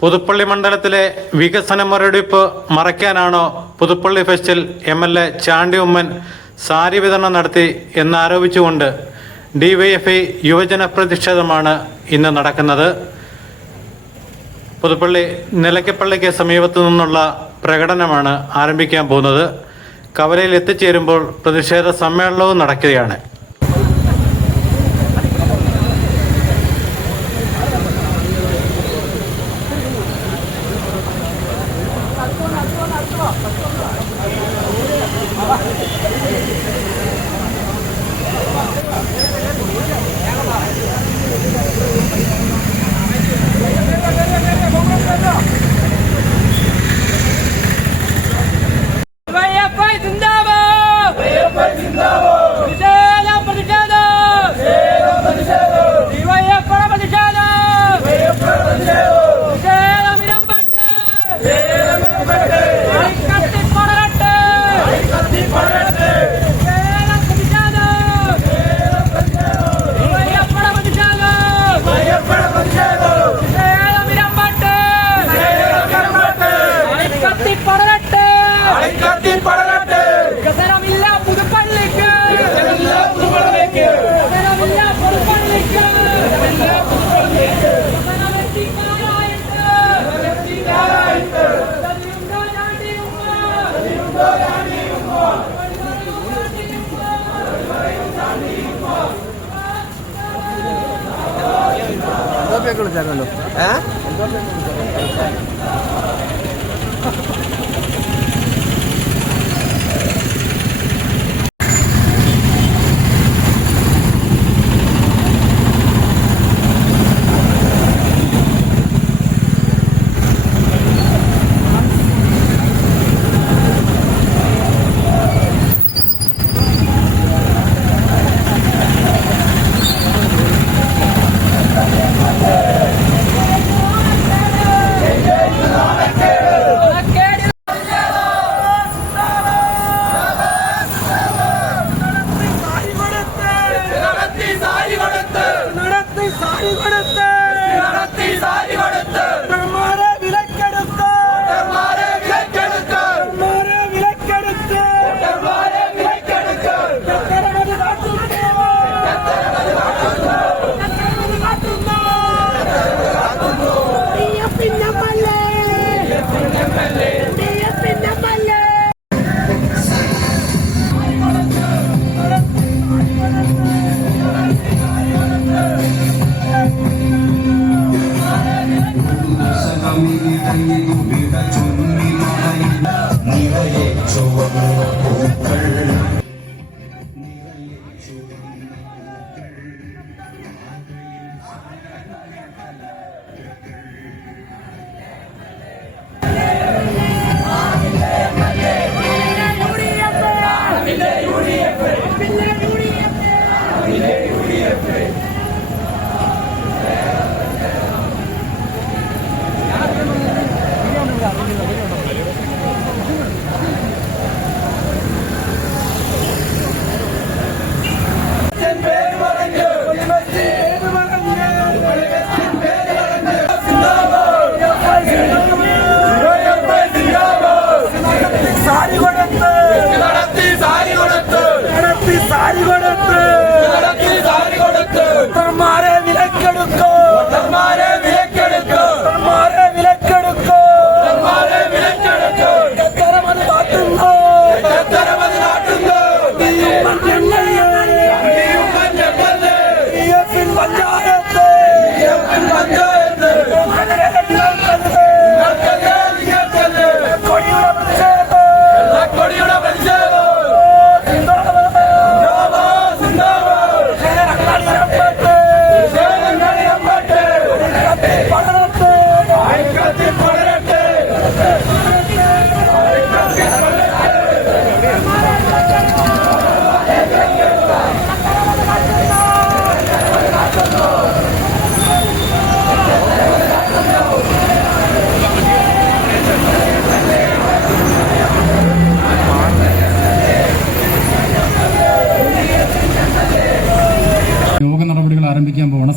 പുതുപ്പള്ളി മണ്ഡലത്തിലെ വികസന മുരടിപ്പ് മറയ്ക്കാനാണോ പുതുപ്പള്ളി ഫെസ്റ്റിൽ MLA ചാണ്ടി ഉമ്മൻ സാരി വിതരണം നടത്തി എന്നാരോപിച്ചുകൊണ്ട് DYFI യുവജന പ്രതിഷേധമാണ് ഇന്ന് നടക്കുന്നത്. പുതുപ്പള്ളി നിലയ്ക്കപ്പള്ളിക്ക് സമീപത്തു നിന്നുള്ള പ്രകടനമാണ് ആരംഭിക്കാൻ പോകുന്നത്. കവലയിൽ എത്തിച്ചേരുമ്പോൾ പ്രതിഷേധ സമ്മേളനവും നടക്കുകയാണ്.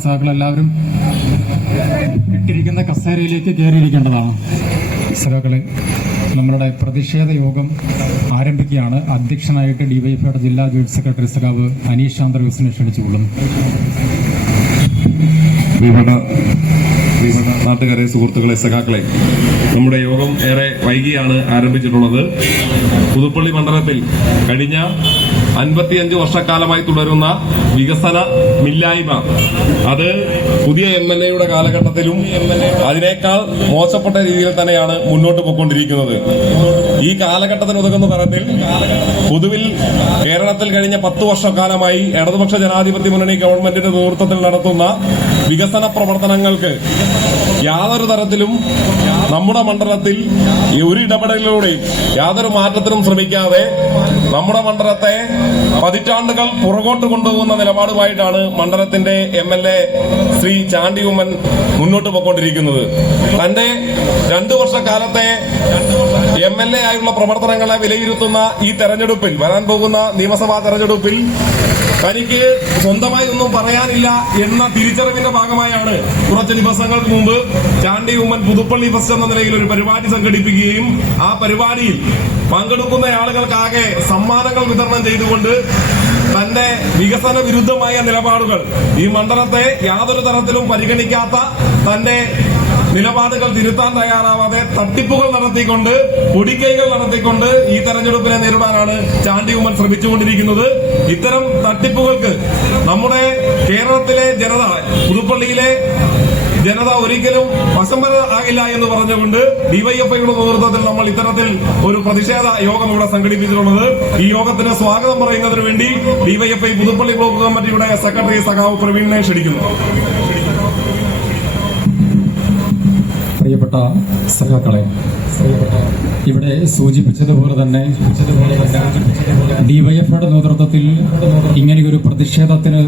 സഹാക്കളെല്ലാവരും ഇട്ടിരിക്കുന്ന കസേരയിലേക്ക് കയറിയിരിക്കേണ്ടതാണ്. സഹാക്കളെ, നമ്മളുടെ പ്രതിഷേധ യോഗം ആരംഭിക്കുകയാണ്. അധ്യക്ഷനായിട്ട് ഡിവൈഎഫ്ഐയുടെ ജില്ലാ ജോയിന്റ് സെക്രട്ടറി സഖാവ് അനീഷ് ചാന്ദ്രവിസിനെ ക്ഷണിച്ചുകൊള്ളും. നാട്ടുകാരെ, സുഹൃത്തുക്കളെ, സഖാക്കളെ, നമ്മുടെ യോഗം ഏറെ വൈകിയാണ് ആരംഭിച്ചിട്ടുള്ളത്. പുതുപ്പള്ളി മണ്ഡലത്തിൽ കഴിഞ്ഞ 55 വർഷക്കാലമായി തുടരുന്ന വികസന മില്ലായ്മ, അത് പുതിയ MLA-യുടെ കാലഘട്ടത്തിലും അതിനേക്കാൾ മോശപ്പെട്ട രീതിയിൽ തന്നെയാണ് മുന്നോട്ട് പോയിക്കൊണ്ടിരിക്കുന്നത്. ഈ കാലഘട്ടത്തിനുതകുന്ന തരത്തിൽ പൊതുവിൽ കേരളത്തിൽ കഴിഞ്ഞ 10 വർഷക്കാലമായി ഇടതുപക്ഷ ജനാധിപത്യ മുന്നണി ഗവൺമെന്റിന്റെ നേതൃത്വത്തിൽ നടത്തുന്ന വികസന പ്രവർത്തനങ്ങൾക്ക് യാതൊരു തരത്തിലും നമ്മുടെ മണ്ഡലത്തിൽ ഒരു ഇടപെടലിലൂടെ യാതൊരു മാറ്റത്തിനും ശ്രമിക്കാതെ നമ്മുടെ മണ്ഡലത്തെ പതിറ്റാണ്ടുകൾ പുറകോട്ട് കൊണ്ടുപോകുന്ന നിലപാടുമായിട്ടാണ് മണ്ഡലത്തിന്റെ MLA ശ്രീ ചാണ്ടി ഉമ്മൻ മുന്നോട്ട് പോയിക്കൊണ്ടിരിക്കുന്നത്. തന്റെ 2 വർഷക്കാലത്തെ MLA ആയുള്ള പ്രവർത്തനങ്ങളെ വിലയിരുത്തുന്ന ഈ തെരഞ്ഞെടുപ്പിൽ, വരാൻ പോകുന്ന നിയമസഭാ തെരഞ്ഞെടുപ്പിൽ തനിക്ക് സ്വന്തമായി ഒന്നും പറയാനില്ല എന്ന തിരിച്ചറിവിന്റെ ഭാഗമായാണ് കുറച്ച് ദിവസങ്ങൾക്ക് മുമ്പ് ചാണ്ടി ഉമ്മൻ പുതുപ്പള്ളി ഫെസ്റ്റ് എന്ന നിലയിൽ ഒരു പരിപാടി സംഘടിപ്പിക്കുകയും ആ പരിപാടിയിൽ പങ്കെടുക്കുന്ന ആളുകൾക്കാകെ സമ്മാനങ്ങൾ വിതരണം ചെയ്തുകൊണ്ട് തന്റെ വികസന വിരുദ്ധമായ നിലപാടുകൾ, ഈ മണ്ഡലത്തെ യാതൊരു തരത്തിലും പരിഗണിക്കാത്ത തന്റെ നിലപാടുകൾ തിരുത്താൻ തയ്യാറാവാതെ തട്ടിപ്പുകൾ നടത്തിക്കൊണ്ട്, പൊടിക്കൈകൾ നടത്തിക്കൊണ്ട് ഈ തെരഞ്ഞെടുപ്പിനെ നേരിടാനാണ് ചാണ്ടി ഉമ്മൻ ശ്രമിച്ചുകൊണ്ടിരിക്കുന്നത്. ഇത്തരം തട്ടിപ്പുകൾക്ക് നമ്മുടെ കേരളത്തിലെ ജനത, പുതുപ്പള്ളിയിലെ ജനത ഒരിക്കലും വശംവര ആകില്ല എന്ന് പറഞ്ഞുകൊണ്ട് ഡിവൈഎഫ്ഐയുടെ നേതൃത്വത്തിൽ നമ്മൾ ഇത്തരത്തിൽ ഒരു പ്രതിഷേധ യോഗം ഇവിടെ സംഘടിപ്പിച്ചിട്ടുള്ളത്. ഈ യോഗത്തിന് സ്വാഗതം പറയുന്നതിന് വേണ്ടി ഡിവൈഎഫ്ഐ പുതുപ്പള്ളി ബ്ലോക്ക് കമ്മിറ്റിയുടെ സെക്രട്ടറി സഖാവ് പ്രവീണിനെ ക്ഷണിക്കുന്നു. പ്രിയപ്പെട്ട സഖാക്കളെ, ഇവിടെ സൂചിപ്പിച്ചതുപോലെ തന്നെ ഡിവൈഎഫ്ഐയുടെ നേതൃത്വത്തിൽ ഇങ്ങനെയൊരു പ്രതിഷേധത്തിന്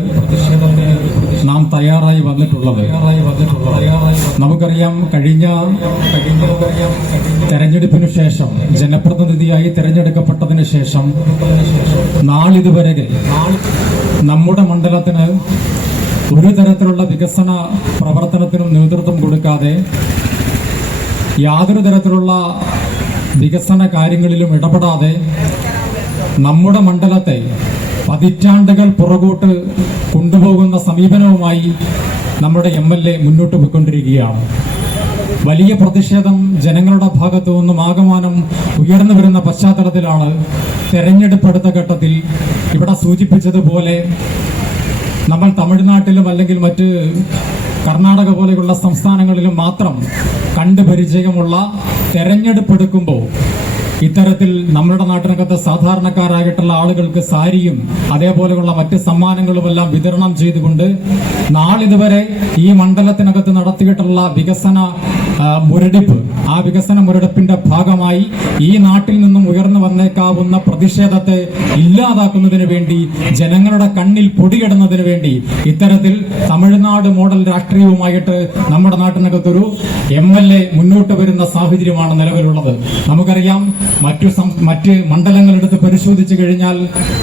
നാം തയ്യാറായി വന്നിട്ടുള്ളത്. നമുക്കറിയാം, കഴിഞ്ഞ തെരഞ്ഞെടുപ്പിനു ശേഷം, ജനപ്രതിനിധിയായി തെരഞ്ഞെടുക്കപ്പെട്ടതിന് ശേഷം നാളിതുവരെ നമ്മുടെ മണ്ഡലത്തിന് ഒരു തരത്തിലുള്ള വികസന പ്രവർത്തനത്തിനും നേതൃത്വം കൊടുക്കാതെ, യാതൊരു തരത്തിലുള്ള വികസന കാര്യങ്ങളിലും ഇടപെടാതെ നമ്മുടെ മണ്ഡലത്തെ പതിറ്റാണ്ടുകൾ പുറകോട്ട് കൊണ്ടുപോകുന്ന സമീപനവുമായി നമ്മുടെ MLA മുന്നോട്ട് പോയിക്കൊണ്ടിരിക്കുകയാണ്. വലിയ പ്രതിഷേധം ജനങ്ങളുടെ ഭാഗത്തു നിന്നും ആകമാനം ഉയർന്നു വരുന്ന പശ്ചാത്തലത്തിലാണ് തെരഞ്ഞെടുപ്പ് അടുത്ത ഘട്ടത്തിൽ ഇവിടെ സൂചിപ്പിച്ചതുപോലെ നമ്മൾ തമിഴ്നാട്ടിലും അല്ലെങ്കിൽ മറ്റ് കർണാടക പോലെയുള്ള സംസ്ഥാനങ്ങളിലും മാത്രം കണ്ടു പരിചയമുള്ള തെരഞ്ഞെടുപ്പ് എടുക്കുമ്പോൾ ഇത്തരത്തിൽ നമ്മുടെ നാട്ടിനകത്ത് സാധാരണക്കാരായിട്ടുള്ള ആളുകൾക്ക് സാരിയും അതേപോലെയുള്ള മറ്റ് സമ്മാനങ്ങളുമെല്ലാം വിതരണം ചെയ്തുകൊണ്ട് നാളിതുവരെ ഈ മണ്ഡലത്തിനകത്ത് നടത്തിയിട്ടുള്ള വികസന മുരടിപ്പ്, ആ വികസന മുരടിപ്പിന്റെ ഭാഗമായി ഈ നാട്ടിൽ നിന്നും ഉയർന്നു വന്നേക്കാവുന്ന പ്രതിഷേധത്തെ ഇല്ലാതാക്കുന്നതിന് വേണ്ടി, ജനങ്ങളുടെ കണ്ണിൽ പൊടിയിടുന്നതിന് വേണ്ടി ഇത്തരത്തിൽ തമിഴ്നാട് മോഡൽ രാഷ്ട്രീയവുമായിട്ട് നമ്മുടെ നാട്ടിനകത്തൊരു MLA മുന്നോട്ട് വരുന്ന സാഹചര്യമാണ് നിലവിലുള്ളത്. നമുക്കറിയാം, മറ്റ് മണ്ഡലങ്ങളെടുത്ത് പരിശോധിച്ചു കഴിഞ്ഞാൽ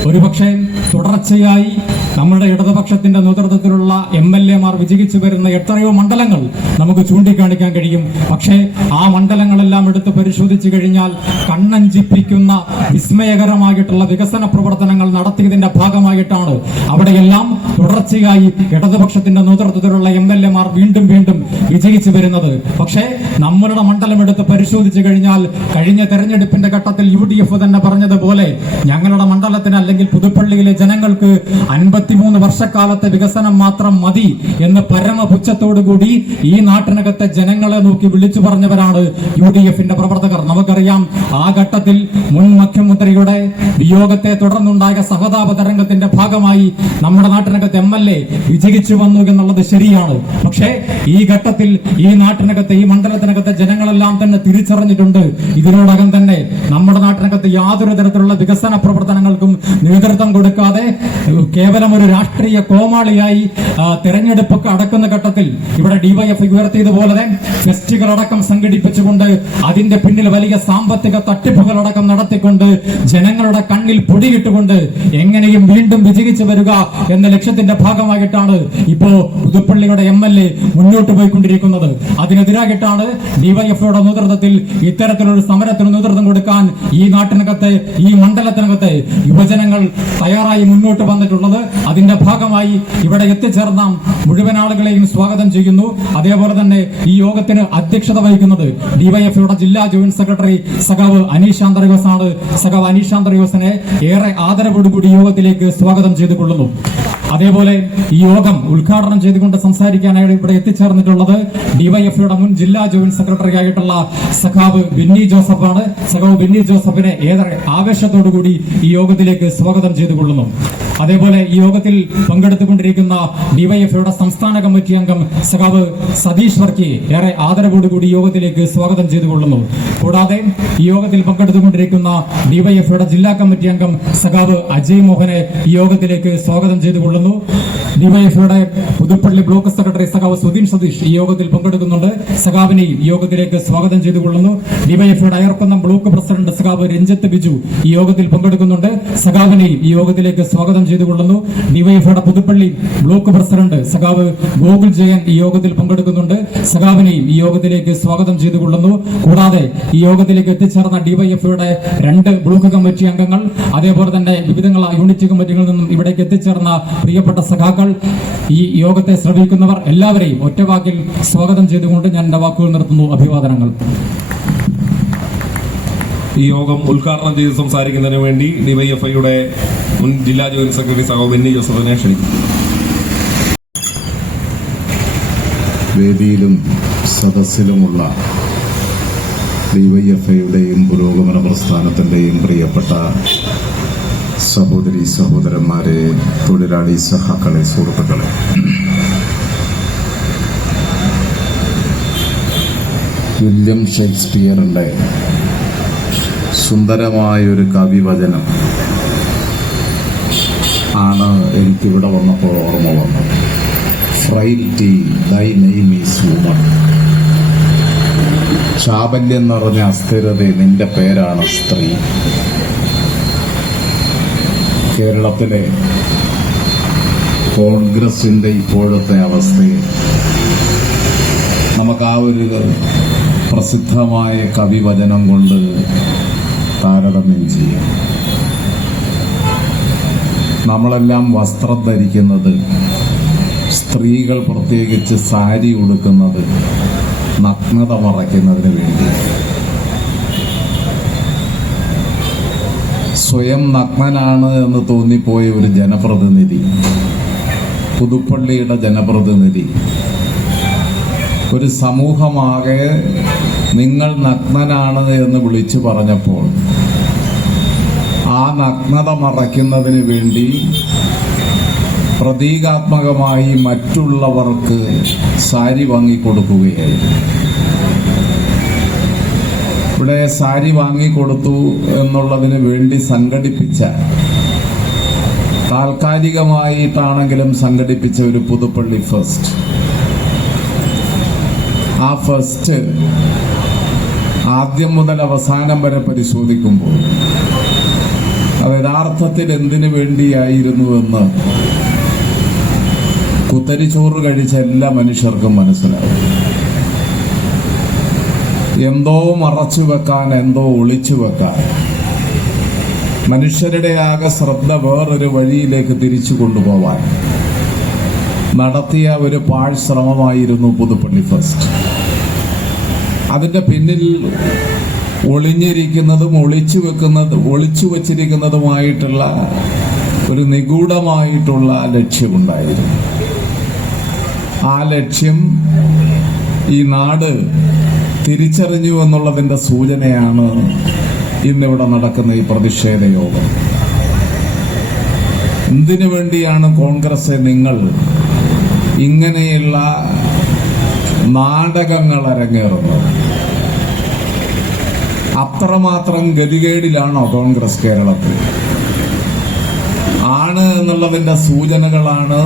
ഒരുപക്ഷെ തുടർച്ചയായി നമ്മുടെ ഇടതുപക്ഷത്തിന്റെ നേതൃത്വത്തിലുള്ള MLA-മാർ വിജയിച്ചു വരുന്ന എത്രയോ മണ്ഡലങ്ങൾ നമുക്ക് ചൂണ്ടിക്കാണിക്കാൻ കഴിയും. പക്ഷേ ആ മണ്ഡലങ്ങളെല്ലാം എടുത്ത് പരിശോധിച്ചു കഴിഞ്ഞാൽ കണ്ണഞ്ചിപ്പിക്കുന്ന വിസ്മയകരമായിട്ടുള്ള വികസന പ്രവർത്തനങ്ങൾ നടത്തിയതിന്റെ ഭാഗമായിട്ടാണ് അവിടെയെല്ലാം തുടർച്ചയായി ഇടതുപക്ഷത്തിന്റെ നേതൃത്വത്തിലുള്ള MLA-മാർ വീണ്ടും വീണ്ടും വിജയിച്ചു വരുന്നത്. പക്ഷേ നമ്മളുടെ മണ്ഡലം എടുത്ത് പരിശോധിച്ചു കഴിഞ്ഞാൽ കഴിഞ്ഞ തെരഞ്ഞെടുപ്പിന്റെ ഘട്ടത്തിൽ UDF തന്നെ പറഞ്ഞതുപോലെ ഞങ്ങളുടെ മണ്ഡലത്തിന് അല്ലെങ്കിൽ പുതുപ്പള്ളിയിലെ ജനങ്ങൾക്ക് 53 വർഷക്കാലത്തെ വികസനം മാത്രം മതി എന്ന് പരമപുച്ഛത്തോടുകൂടി ഈ നാട്ടിനകത്തെ ജനങ്ങളെ നോക്കി വിളിച്ചു പറഞ്ഞവരാണ് UDF-ന്റെ പ്രവർത്തകർ. നമുക്കറിയാം, ആ ഘട്ടത്തിൽ മുൻ മുഖ്യമന്ത്രിയുടെ വിയോഗത്തെ തുടർന്നുണ്ടായ സഹതാപ തരംഗത്തിന്റെ ഭാഗമായി നമ്മുടെ നാട്ടിനകത്ത് MLA വിജയിച്ചു വന്നു എന്നുള്ളത് ശരിയാണ്. പക്ഷേ ഈ ഘട്ടത്തിൽ ഈ നാട്ടിനകത്ത്, ഈ മണ്ഡലത്തിനകത്തെ ജനങ്ങളെല്ലാം തന്നെ തിരിച്ചറിഞ്ഞിട്ടുണ്ട്, ഇതിനോടകം തന്നെ നമ്മുടെ നാട്ടിനകത്ത് യാതൊരു തരത്തിലുള്ള വികസന പ്രവർത്തനങ്ങൾക്കും നേതൃത്വം കൊടുക്കാതെ കേവലം കേവലം ഒരു രാഷ്ട്രീയ കോമാളിയായി തെരഞ്ഞെടുപ്പൊക്കെ അടക്കുന്ന ഘട്ടത്തിൽ ഇവിടെ ഡിവൈഎഫ്ഐ ഉയർത്തിയതുപോലെ ഫെസ്റ്റുകളടക്കം സംഘടിപ്പിച്ചുകൊണ്ട് അതിന്റെ പിന്നിൽ വലിയ സാമ്പത്തിക തട്ടിപ്പുകളടക്കം നടത്തിക്കൊണ്ട് ജനങ്ങളുടെ കണ്ണിൽ പൊടിയിട്ടുകൊണ്ട് എങ്ങനെയും വീണ്ടും വിജയിച്ചു വരിക എന്ന ലക്ഷ്യത്തിന്റെ ഭാഗമായിട്ടാണ് ഇപ്പോ പുതുപ്പള്ളിയുടെ MLA മുന്നോട്ട് പോയിക്കൊണ്ടിരിക്കുന്നത്. അതിനെതിരായിട്ടാണ് ഡിവൈഎഫ്ഐയുടെ നേതൃത്വത്തിൽ ഇത്തരത്തിലൊരു സമരത്തിന് നേതൃത്വം കൊടുക്കാൻ ഈ നാട്ടിനകത്തെ ഈ മണ്ഡലത്തിനകത്തെ യുവജനങ്ങൾ തയ്യാറായി മുന്നോട്ട് വന്നിട്ടുള്ളത്. അതിന്റെ ഭാഗമായി ഇവിടെ എത്തിച്ചേർന്ന മുഴുവൻ ആളുകളെയും സ്വാഗതം ചെയ്യുന്നു. അതേപോലെ തന്നെ ഈ യോഗത്തിന് അധ്യക്ഷത വഹിക്കുന്നത് ഡിവൈഎഫ്ഐയുടെ ജില്ലാ ജോയിന്റ് സെക്രട്ടറി സഖാവ് അനീഷ് ആന്ത്രയോസ് ആണ്. സഖാവ് അനീഷ് ആന്ത്രയോസിനെ ഏറെ ആദരവോടുകൂടി യോഗത്തിലേക്ക് സ്വാഗതം ചെയ്തുകൊള്ളുന്നു. അതേപോലെ ഈ യോഗം ഉദ്ഘാടനം ചെയ്തുകൊണ്ട് സംസാരിക്കാനായി ഇവിടെ എത്തിച്ചേർന്നിട്ടുള്ളത് ഡിവൈഎഫ്ഐയുടെ മുൻ ജില്ലാ ജോയിന്റ് സെക്രട്ടറി ആയിട്ടുള്ള സഖാവ് ബെന്നി ജോസഫാണ്. സഖാവ് ബെന്നി ജോസഫിനെ ഏറെ ആവേശത്തോടുകൂടി ഈ യോഗത്തിലേക്ക് സ്വാഗതം ചെയ്തുകൊള്ളുന്നു. അതേപോലെ ഈ യോഗത്തിൽ പങ്കെടുത്തുകൊണ്ടിരിക്കുന്ന ഡിവൈഎഫ്ഐയുടെ സംസ്ഥാന കമ്മിറ്റി അംഗം സഖാവ് സതീഷ് വർക്കിയെ ഏറെ ആദരവോടുകൂടി യോഗത്തിലേക്ക് സ്വാഗതം ചെയ്തുകൊള്ളുന്നു. കൂടാതെ ഈ യോഗത്തിൽ പങ്കെടുത്തുകൊണ്ടിരിക്കുന്ന ഡിവൈഎഫ്ഐയുടെ ജില്ലാ കമ്മിറ്റി അംഗം സഖാവ് അജയ് മോഹനെ ഈ യോഗത്തിലേക്ക് സ്വാഗതം ചെയ്തുകൊള്ളുന്നു. ഡിവൈഎഫ്ഐയുടെ പുതുപ്പള്ളി ബ്ലോക്ക് സെക്രട്ടറി സഖാവ് സുധീൻ സതീഷ് ഈ യോഗത്തിൽ പങ്കെടുക്കുന്നുണ്ട്. സഖാവിനെയും ഈ യോഗത്തിലേക്ക് സ്വാഗതം ചെയ്തുകൊള്ളുന്നു. ഡിവൈഎഫ്ഐയുടെ അയർക്കുന്നം ബ്ലോക്ക് പ്രസിഡന്റ് സഖാവ് രഞ്ജിത്ത് ബിജു ഈ യോഗത്തിൽ പങ്കെടുക്കുന്നുണ്ട്. സഖാവിനെയും ഈ യോഗത്തിലേക്ക് സ്വാഗതം ചെയ്തുകൊള്ളുന്നു. ഡിവൈഎഫ്ഐയുടെ പുതുപ്പള്ളി ബ്ലോക്ക് പ്രസിഡന്റ് സഖാവ് ഗോകുൽ ജയൻ ഈ യോഗത്തിൽ പങ്കെടുക്കുന്നുണ്ട്. സഖാവിനെയും ഈ യോഗത്തിലേക്ക് സ്വാഗതം ചെയ്തുകൊള്ളുന്നു. കൂടാതെ ഈ യോഗത്തിലേക്ക് എത്തിച്ചേർന്ന ഡിവൈഎഫ്ഐയുടെ 2 ബ്ലോക്ക് കമ്മിറ്റി അംഗങ്ങൾ, അതേപോലെ തന്നെ വിവിധ യൂണിറ്റ് കമ്മിറ്റികളിൽ നിന്നും ഇവിടേക്ക് എത്തിച്ചേർന്ന പ്രിയപ്പെട്ട സഖാക്കൾ, ഈ യോഗത്തെ ശ്രമിക്കുന്നവർ എല്ലാവരെയും ഒറ്റവാക്കിൽ സ്വാഗതം ചെയ്തുകൊണ്ട് ഞാൻ എന്റെ വാക്കുകൾ നിർത്തുന്നു. അഭിവാദനങ്ങൾ. ഈ യോഗം ഉദ്ഘാടനം ചെയ്ത് സംസാരിക്കുന്നതിന് വേണ്ടി ഡിവൈഎഫ്ഐയുടെ മുൻ ജില്ലാ ജോയിന്റ് സെക്രട്ടറി സഖാവ് ബെന്നി ജോസഫിനെ ക്ഷണിക്കുന്നു. വേദിയിലും സദസ്സിലുമുള്ള ഡിവൈഎഫ്ഐയുടെയും പുരോഗമന പ്രസ്ഥാനത്തിന്റെയും പ്രിയപ്പെട്ട സഹോദരി സഹോദരന്മാരെ, തൊഴിലാളി സഹാക്കളെ, സുഹൃത്തുക്കളെ, വില്യം ഷേക്സ്പിയറിന്റെ സുന്ദരമായൊരു കവിവചനം ആണ് എനിക്കിവിടെ വന്നപ്പോൾ ഓർമ്മ വന്നത്. ഫ്രൈൽറ്റി ദൈ നെയിം ഈസ് വുമൺ. ചാബല്യം നിറഞ്ഞ അസ്ഥിരത, നിന്റെ പേരാണ് സ്ത്രീ. കേരളത്തിലെ കോൺഗ്രസിന്റെ ഇപ്പോഴത്തെ അവസ്ഥയെ നമുക്ക് ആ ഒരു പ്രസിദ്ധമായ കവിവചനം കൊണ്ട് താരതമ്യം ചെയ്യാം. നമ്മളെല്ലാം വസ്ത്രം ധരിക്കുന്നത്, സ്ത്രീകൾ പ്രത്യേകിച്ച് സാരി ഉടുക്കുന്നത് നഗ്നത മറയ്ക്കുന്നതിന് വേണ്ടി. സ്വയം നഗ്നനാണ് എന്ന് തോന്നിപ്പോയ ഒരു ജനപ്രതിനിധി, പുതുപ്പള്ളിയുടെ ജനപ്രതിനിധി, ഒരു സമൂഹമാകെ നിങ്ങൾ നഗ്നനാണ് എന്ന് വിളിച്ചു പറഞ്ഞപ്പോൾ ആ നഗ്നത മറയ്ക്കുന്നതിന് വേണ്ടി പ്രതീകാത്മകമായി മറ്റുള്ളവർക്ക് സാരി വാങ്ങിക്കൊടുക്കുകയായിരുന്നു. ഇവിടെ സാരി വാങ്ങിക്കൊടുത്തു എന്നുള്ളതിന് വേണ്ടി സംഘടിപ്പിച്ച, താൽക്കാലികമായിട്ടാണെങ്കിലും സംഘടിപ്പിച്ച ഒരു പുതുപ്പള്ളി ഫെസ്റ്റ്. ആ ഫെസ്റ്റ് ആദ്യം മുതൽ അവസാനം വരെ പരിശോധിക്കുമ്പോൾ അത് യഥാർത്ഥത്തിൽ എന്തിനു വേണ്ടിയായിരുന്നുവെന്ന് കുത്തരിച്ചോറ് കഴിച്ച എല്ലാ മനുഷ്യർക്കും മനസ്സിലാവും. എന്തോ മറച്ചു വെക്കാൻ, എന്തോ ഒളിച്ചു വെക്കാൻ, മനുഷ്യരുടെ ആകെ ശ്രദ്ധ വേറൊരു വഴിയിലേക്ക് തിരിച്ചു കൊണ്ടുപോവാൻ നടത്തിയ ഒരു പാഴ് ശ്രമമായിരുന്നു പുതുപ്പള്ളി ഫെസ്റ്റ്. അതിന്റെ പിന്നിൽ ഒളിഞ്ഞിരിക്കുന്നതും ഒളിച്ചു വച്ചിരിക്കുന്നതുമായിട്ടുള്ള ഒരു നിഗൂഢമായിട്ടുള്ള ലക്ഷ്യമുണ്ടായിരുന്നു. ആ ലക്ഷ്യം ഈ നാട് തിരിച്ചറിഞ്ഞു എന്നുള്ളതിന്റെ സൂചനയാണ് ഇന്നിവിടെ നടക്കുന്ന ഈ പ്രതിഷേധ യോഗം. എന്തിനു വേണ്ടിയാണ് കോൺഗ്രസ് നിങ്ങൾ ഇങ്ങനെയുള്ള നാടകങ്ങൾ അരങ്ങേറുന്നത്? അത്രമാത്രം ഗതികേടിലാണോ കോൺഗ്രസ് കേരളത്തിൽ? ആണ് എന്നുള്ളതിന്റെ സൂചനകളാണ്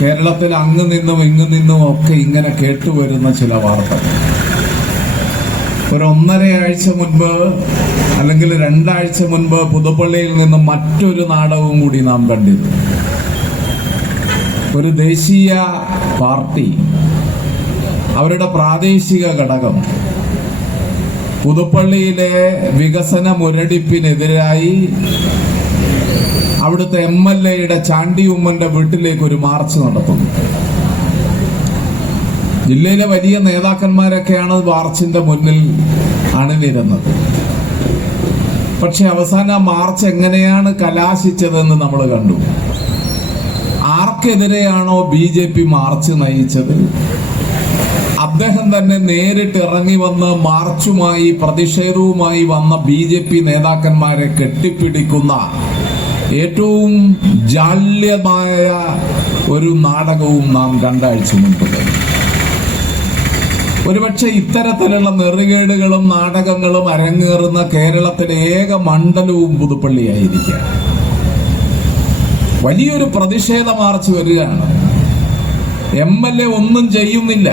കേരളത്തിൽ അങ്ങ് നിന്നും ഇങ്ങു നിന്നും ഒക്കെ ഇങ്ങനെ കേട്ടുവരുന്ന ചില വാർത്തകൾ. ഒരു 1.5 ആഴ്ച മുൻപ് അല്ലെങ്കിൽ 2 ആഴ്ച മുൻപ് പുതുപ്പള്ളിയിൽ നിന്ന് മറ്റൊരു നാടകവും കൂടി നാം കണ്ടിരുന്നു. ഒരു ദേശീയ പാർട്ടി അവരുടെ പ്രാദേശിക ഘടകം പുതുപ്പള്ളിയിലെ വികസന മുരടിപ്പിനെതിരായി അവിടുത്തെ MLA ചാണ്ടി ഉമ്മന്റെ വീട്ടിലേക്ക് ഒരു മാർച്ച് നടത്തുന്നു. ജില്ലയിലെ വലിയ നേതാക്കന്മാരൊക്കെയാണ് മാർച്ചിന്റെ മുന്നിൽ അണിനിരുന്നത്. പക്ഷെ അവസാനം മാർച്ച് എങ്ങനെയാണ് കലാശിച്ചതെന്ന് നമ്മൾ കണ്ടു. ആർക്കെതിരെയാണോ BJP മാർച്ച് നയിച്ചത് അദ്ദേഹം തന്നെ നേരിട്ട് ഇറങ്ങി വന്ന് മാർച്ചുമായി പ്രതിഷേധവുമായി വന്ന BJP നേതാക്കന്മാരെ കെട്ടിപ്പിടിക്കുന്ന ഏറ്റവും ജാള്യമായ ഒരു നാടകവും നാം 2 ആഴ്ച മുൻപ്. ഒരുപക്ഷെ ഇത്തരത്തിലുള്ള നെറുകേടുകളും നാടകങ്ങളും അരങ്ങേറുന്ന കേരളത്തിലെ ഏക മണ്ഡലവും പുതുപ്പള്ളിയായിരിക്കാം. വലിയൊരു പ്രതിഷേധ മാർച്ച് വരികയാണ്. MLA ഒന്നും ചെയ്യുന്നില്ല.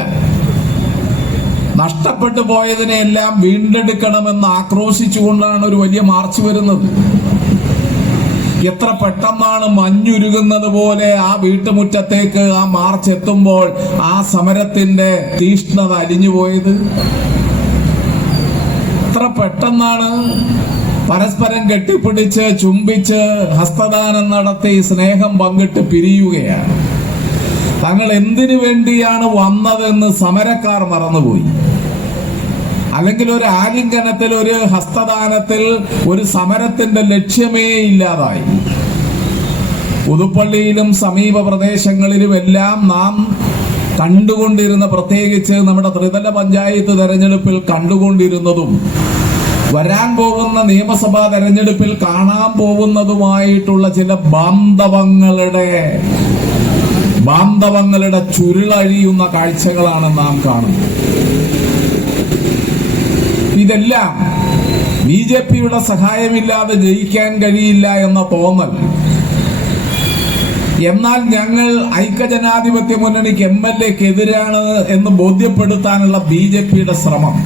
നഷ്ടപ്പെട്ടു പോയതിനെല്ലാം വീണ്ടെടുക്കണമെന്ന് ആക്രോശിച്ചുകൊണ്ടാണ് ഒരു വലിയ മാർച്ച് വരുന്നത്. എത്ര പെട്ടെന്നാണ് മഞ്ഞുരുകുന്നത് പോലെ ആ വീട്ടുമുറ്റത്തേക്ക് ആ മാർച്ച് എത്തുമ്പോൾ ആ സമരത്തിന്റെ തീഷ്ണത അലിഞ്ഞുപോയത്. എത്ര പെട്ടെന്നാണ് പരസ്പരം കെട്ടിപ്പിടിച്ച് ചുംബിച്ച് ഹസ്തദാനം നടത്തി സ്നേഹം പങ്കിട്ട് പിരിയുകയാണ്. തങ്ങൾ എന്തിനു വേണ്ടിയാണ് വന്നതെന്ന് സമരക്കാർ മറന്നുപോയി. അല്ലെങ്കിൽ ഒരു ആലിംഗനത്തിൽ, ഒരു ഹസ്തദാനത്തിൽ ഒരു സമരത്തിന്റെ ലക്ഷ്യമേ ഇല്ലാതായി. പുതുപ്പള്ളിയിലും സമീപ പ്രദേശങ്ങളിലുമെല്ലാം നാം കണ്ടുകൊണ്ടിരുന്ന, പ്രത്യേകിച്ച് നമ്മുടെ ത്രിതല പഞ്ചായത്ത് തെരഞ്ഞെടുപ്പിൽ കണ്ടുകൊണ്ടിരുന്നതും വരാൻ പോകുന്ന നിയമസഭാ തെരഞ്ഞെടുപ്പിൽ കാണാൻ പോകുന്നതുമായിട്ടുള്ള ചില ബാന്ധവങ്ങളുടെ ചുരുളഴിയുന്ന കാഴ്ചകളാണ് നാം കാണുന്നത്. ഇതെല്ലാം BJPയുടെ സഹായമില്ലാതെ ജയിക്കാൻ കഴിയില്ല എന്ന തോന്നൽ. എന്നാൽ ഞങ്ങൾ ഐക്യജനാധിപത്യ മുന്നണിക്ക് MLAക്കെതിരാണ് എന്ന് ബോധ്യപ്പെടുത്താനുള്ള BJPയുടെ ശ്രമം.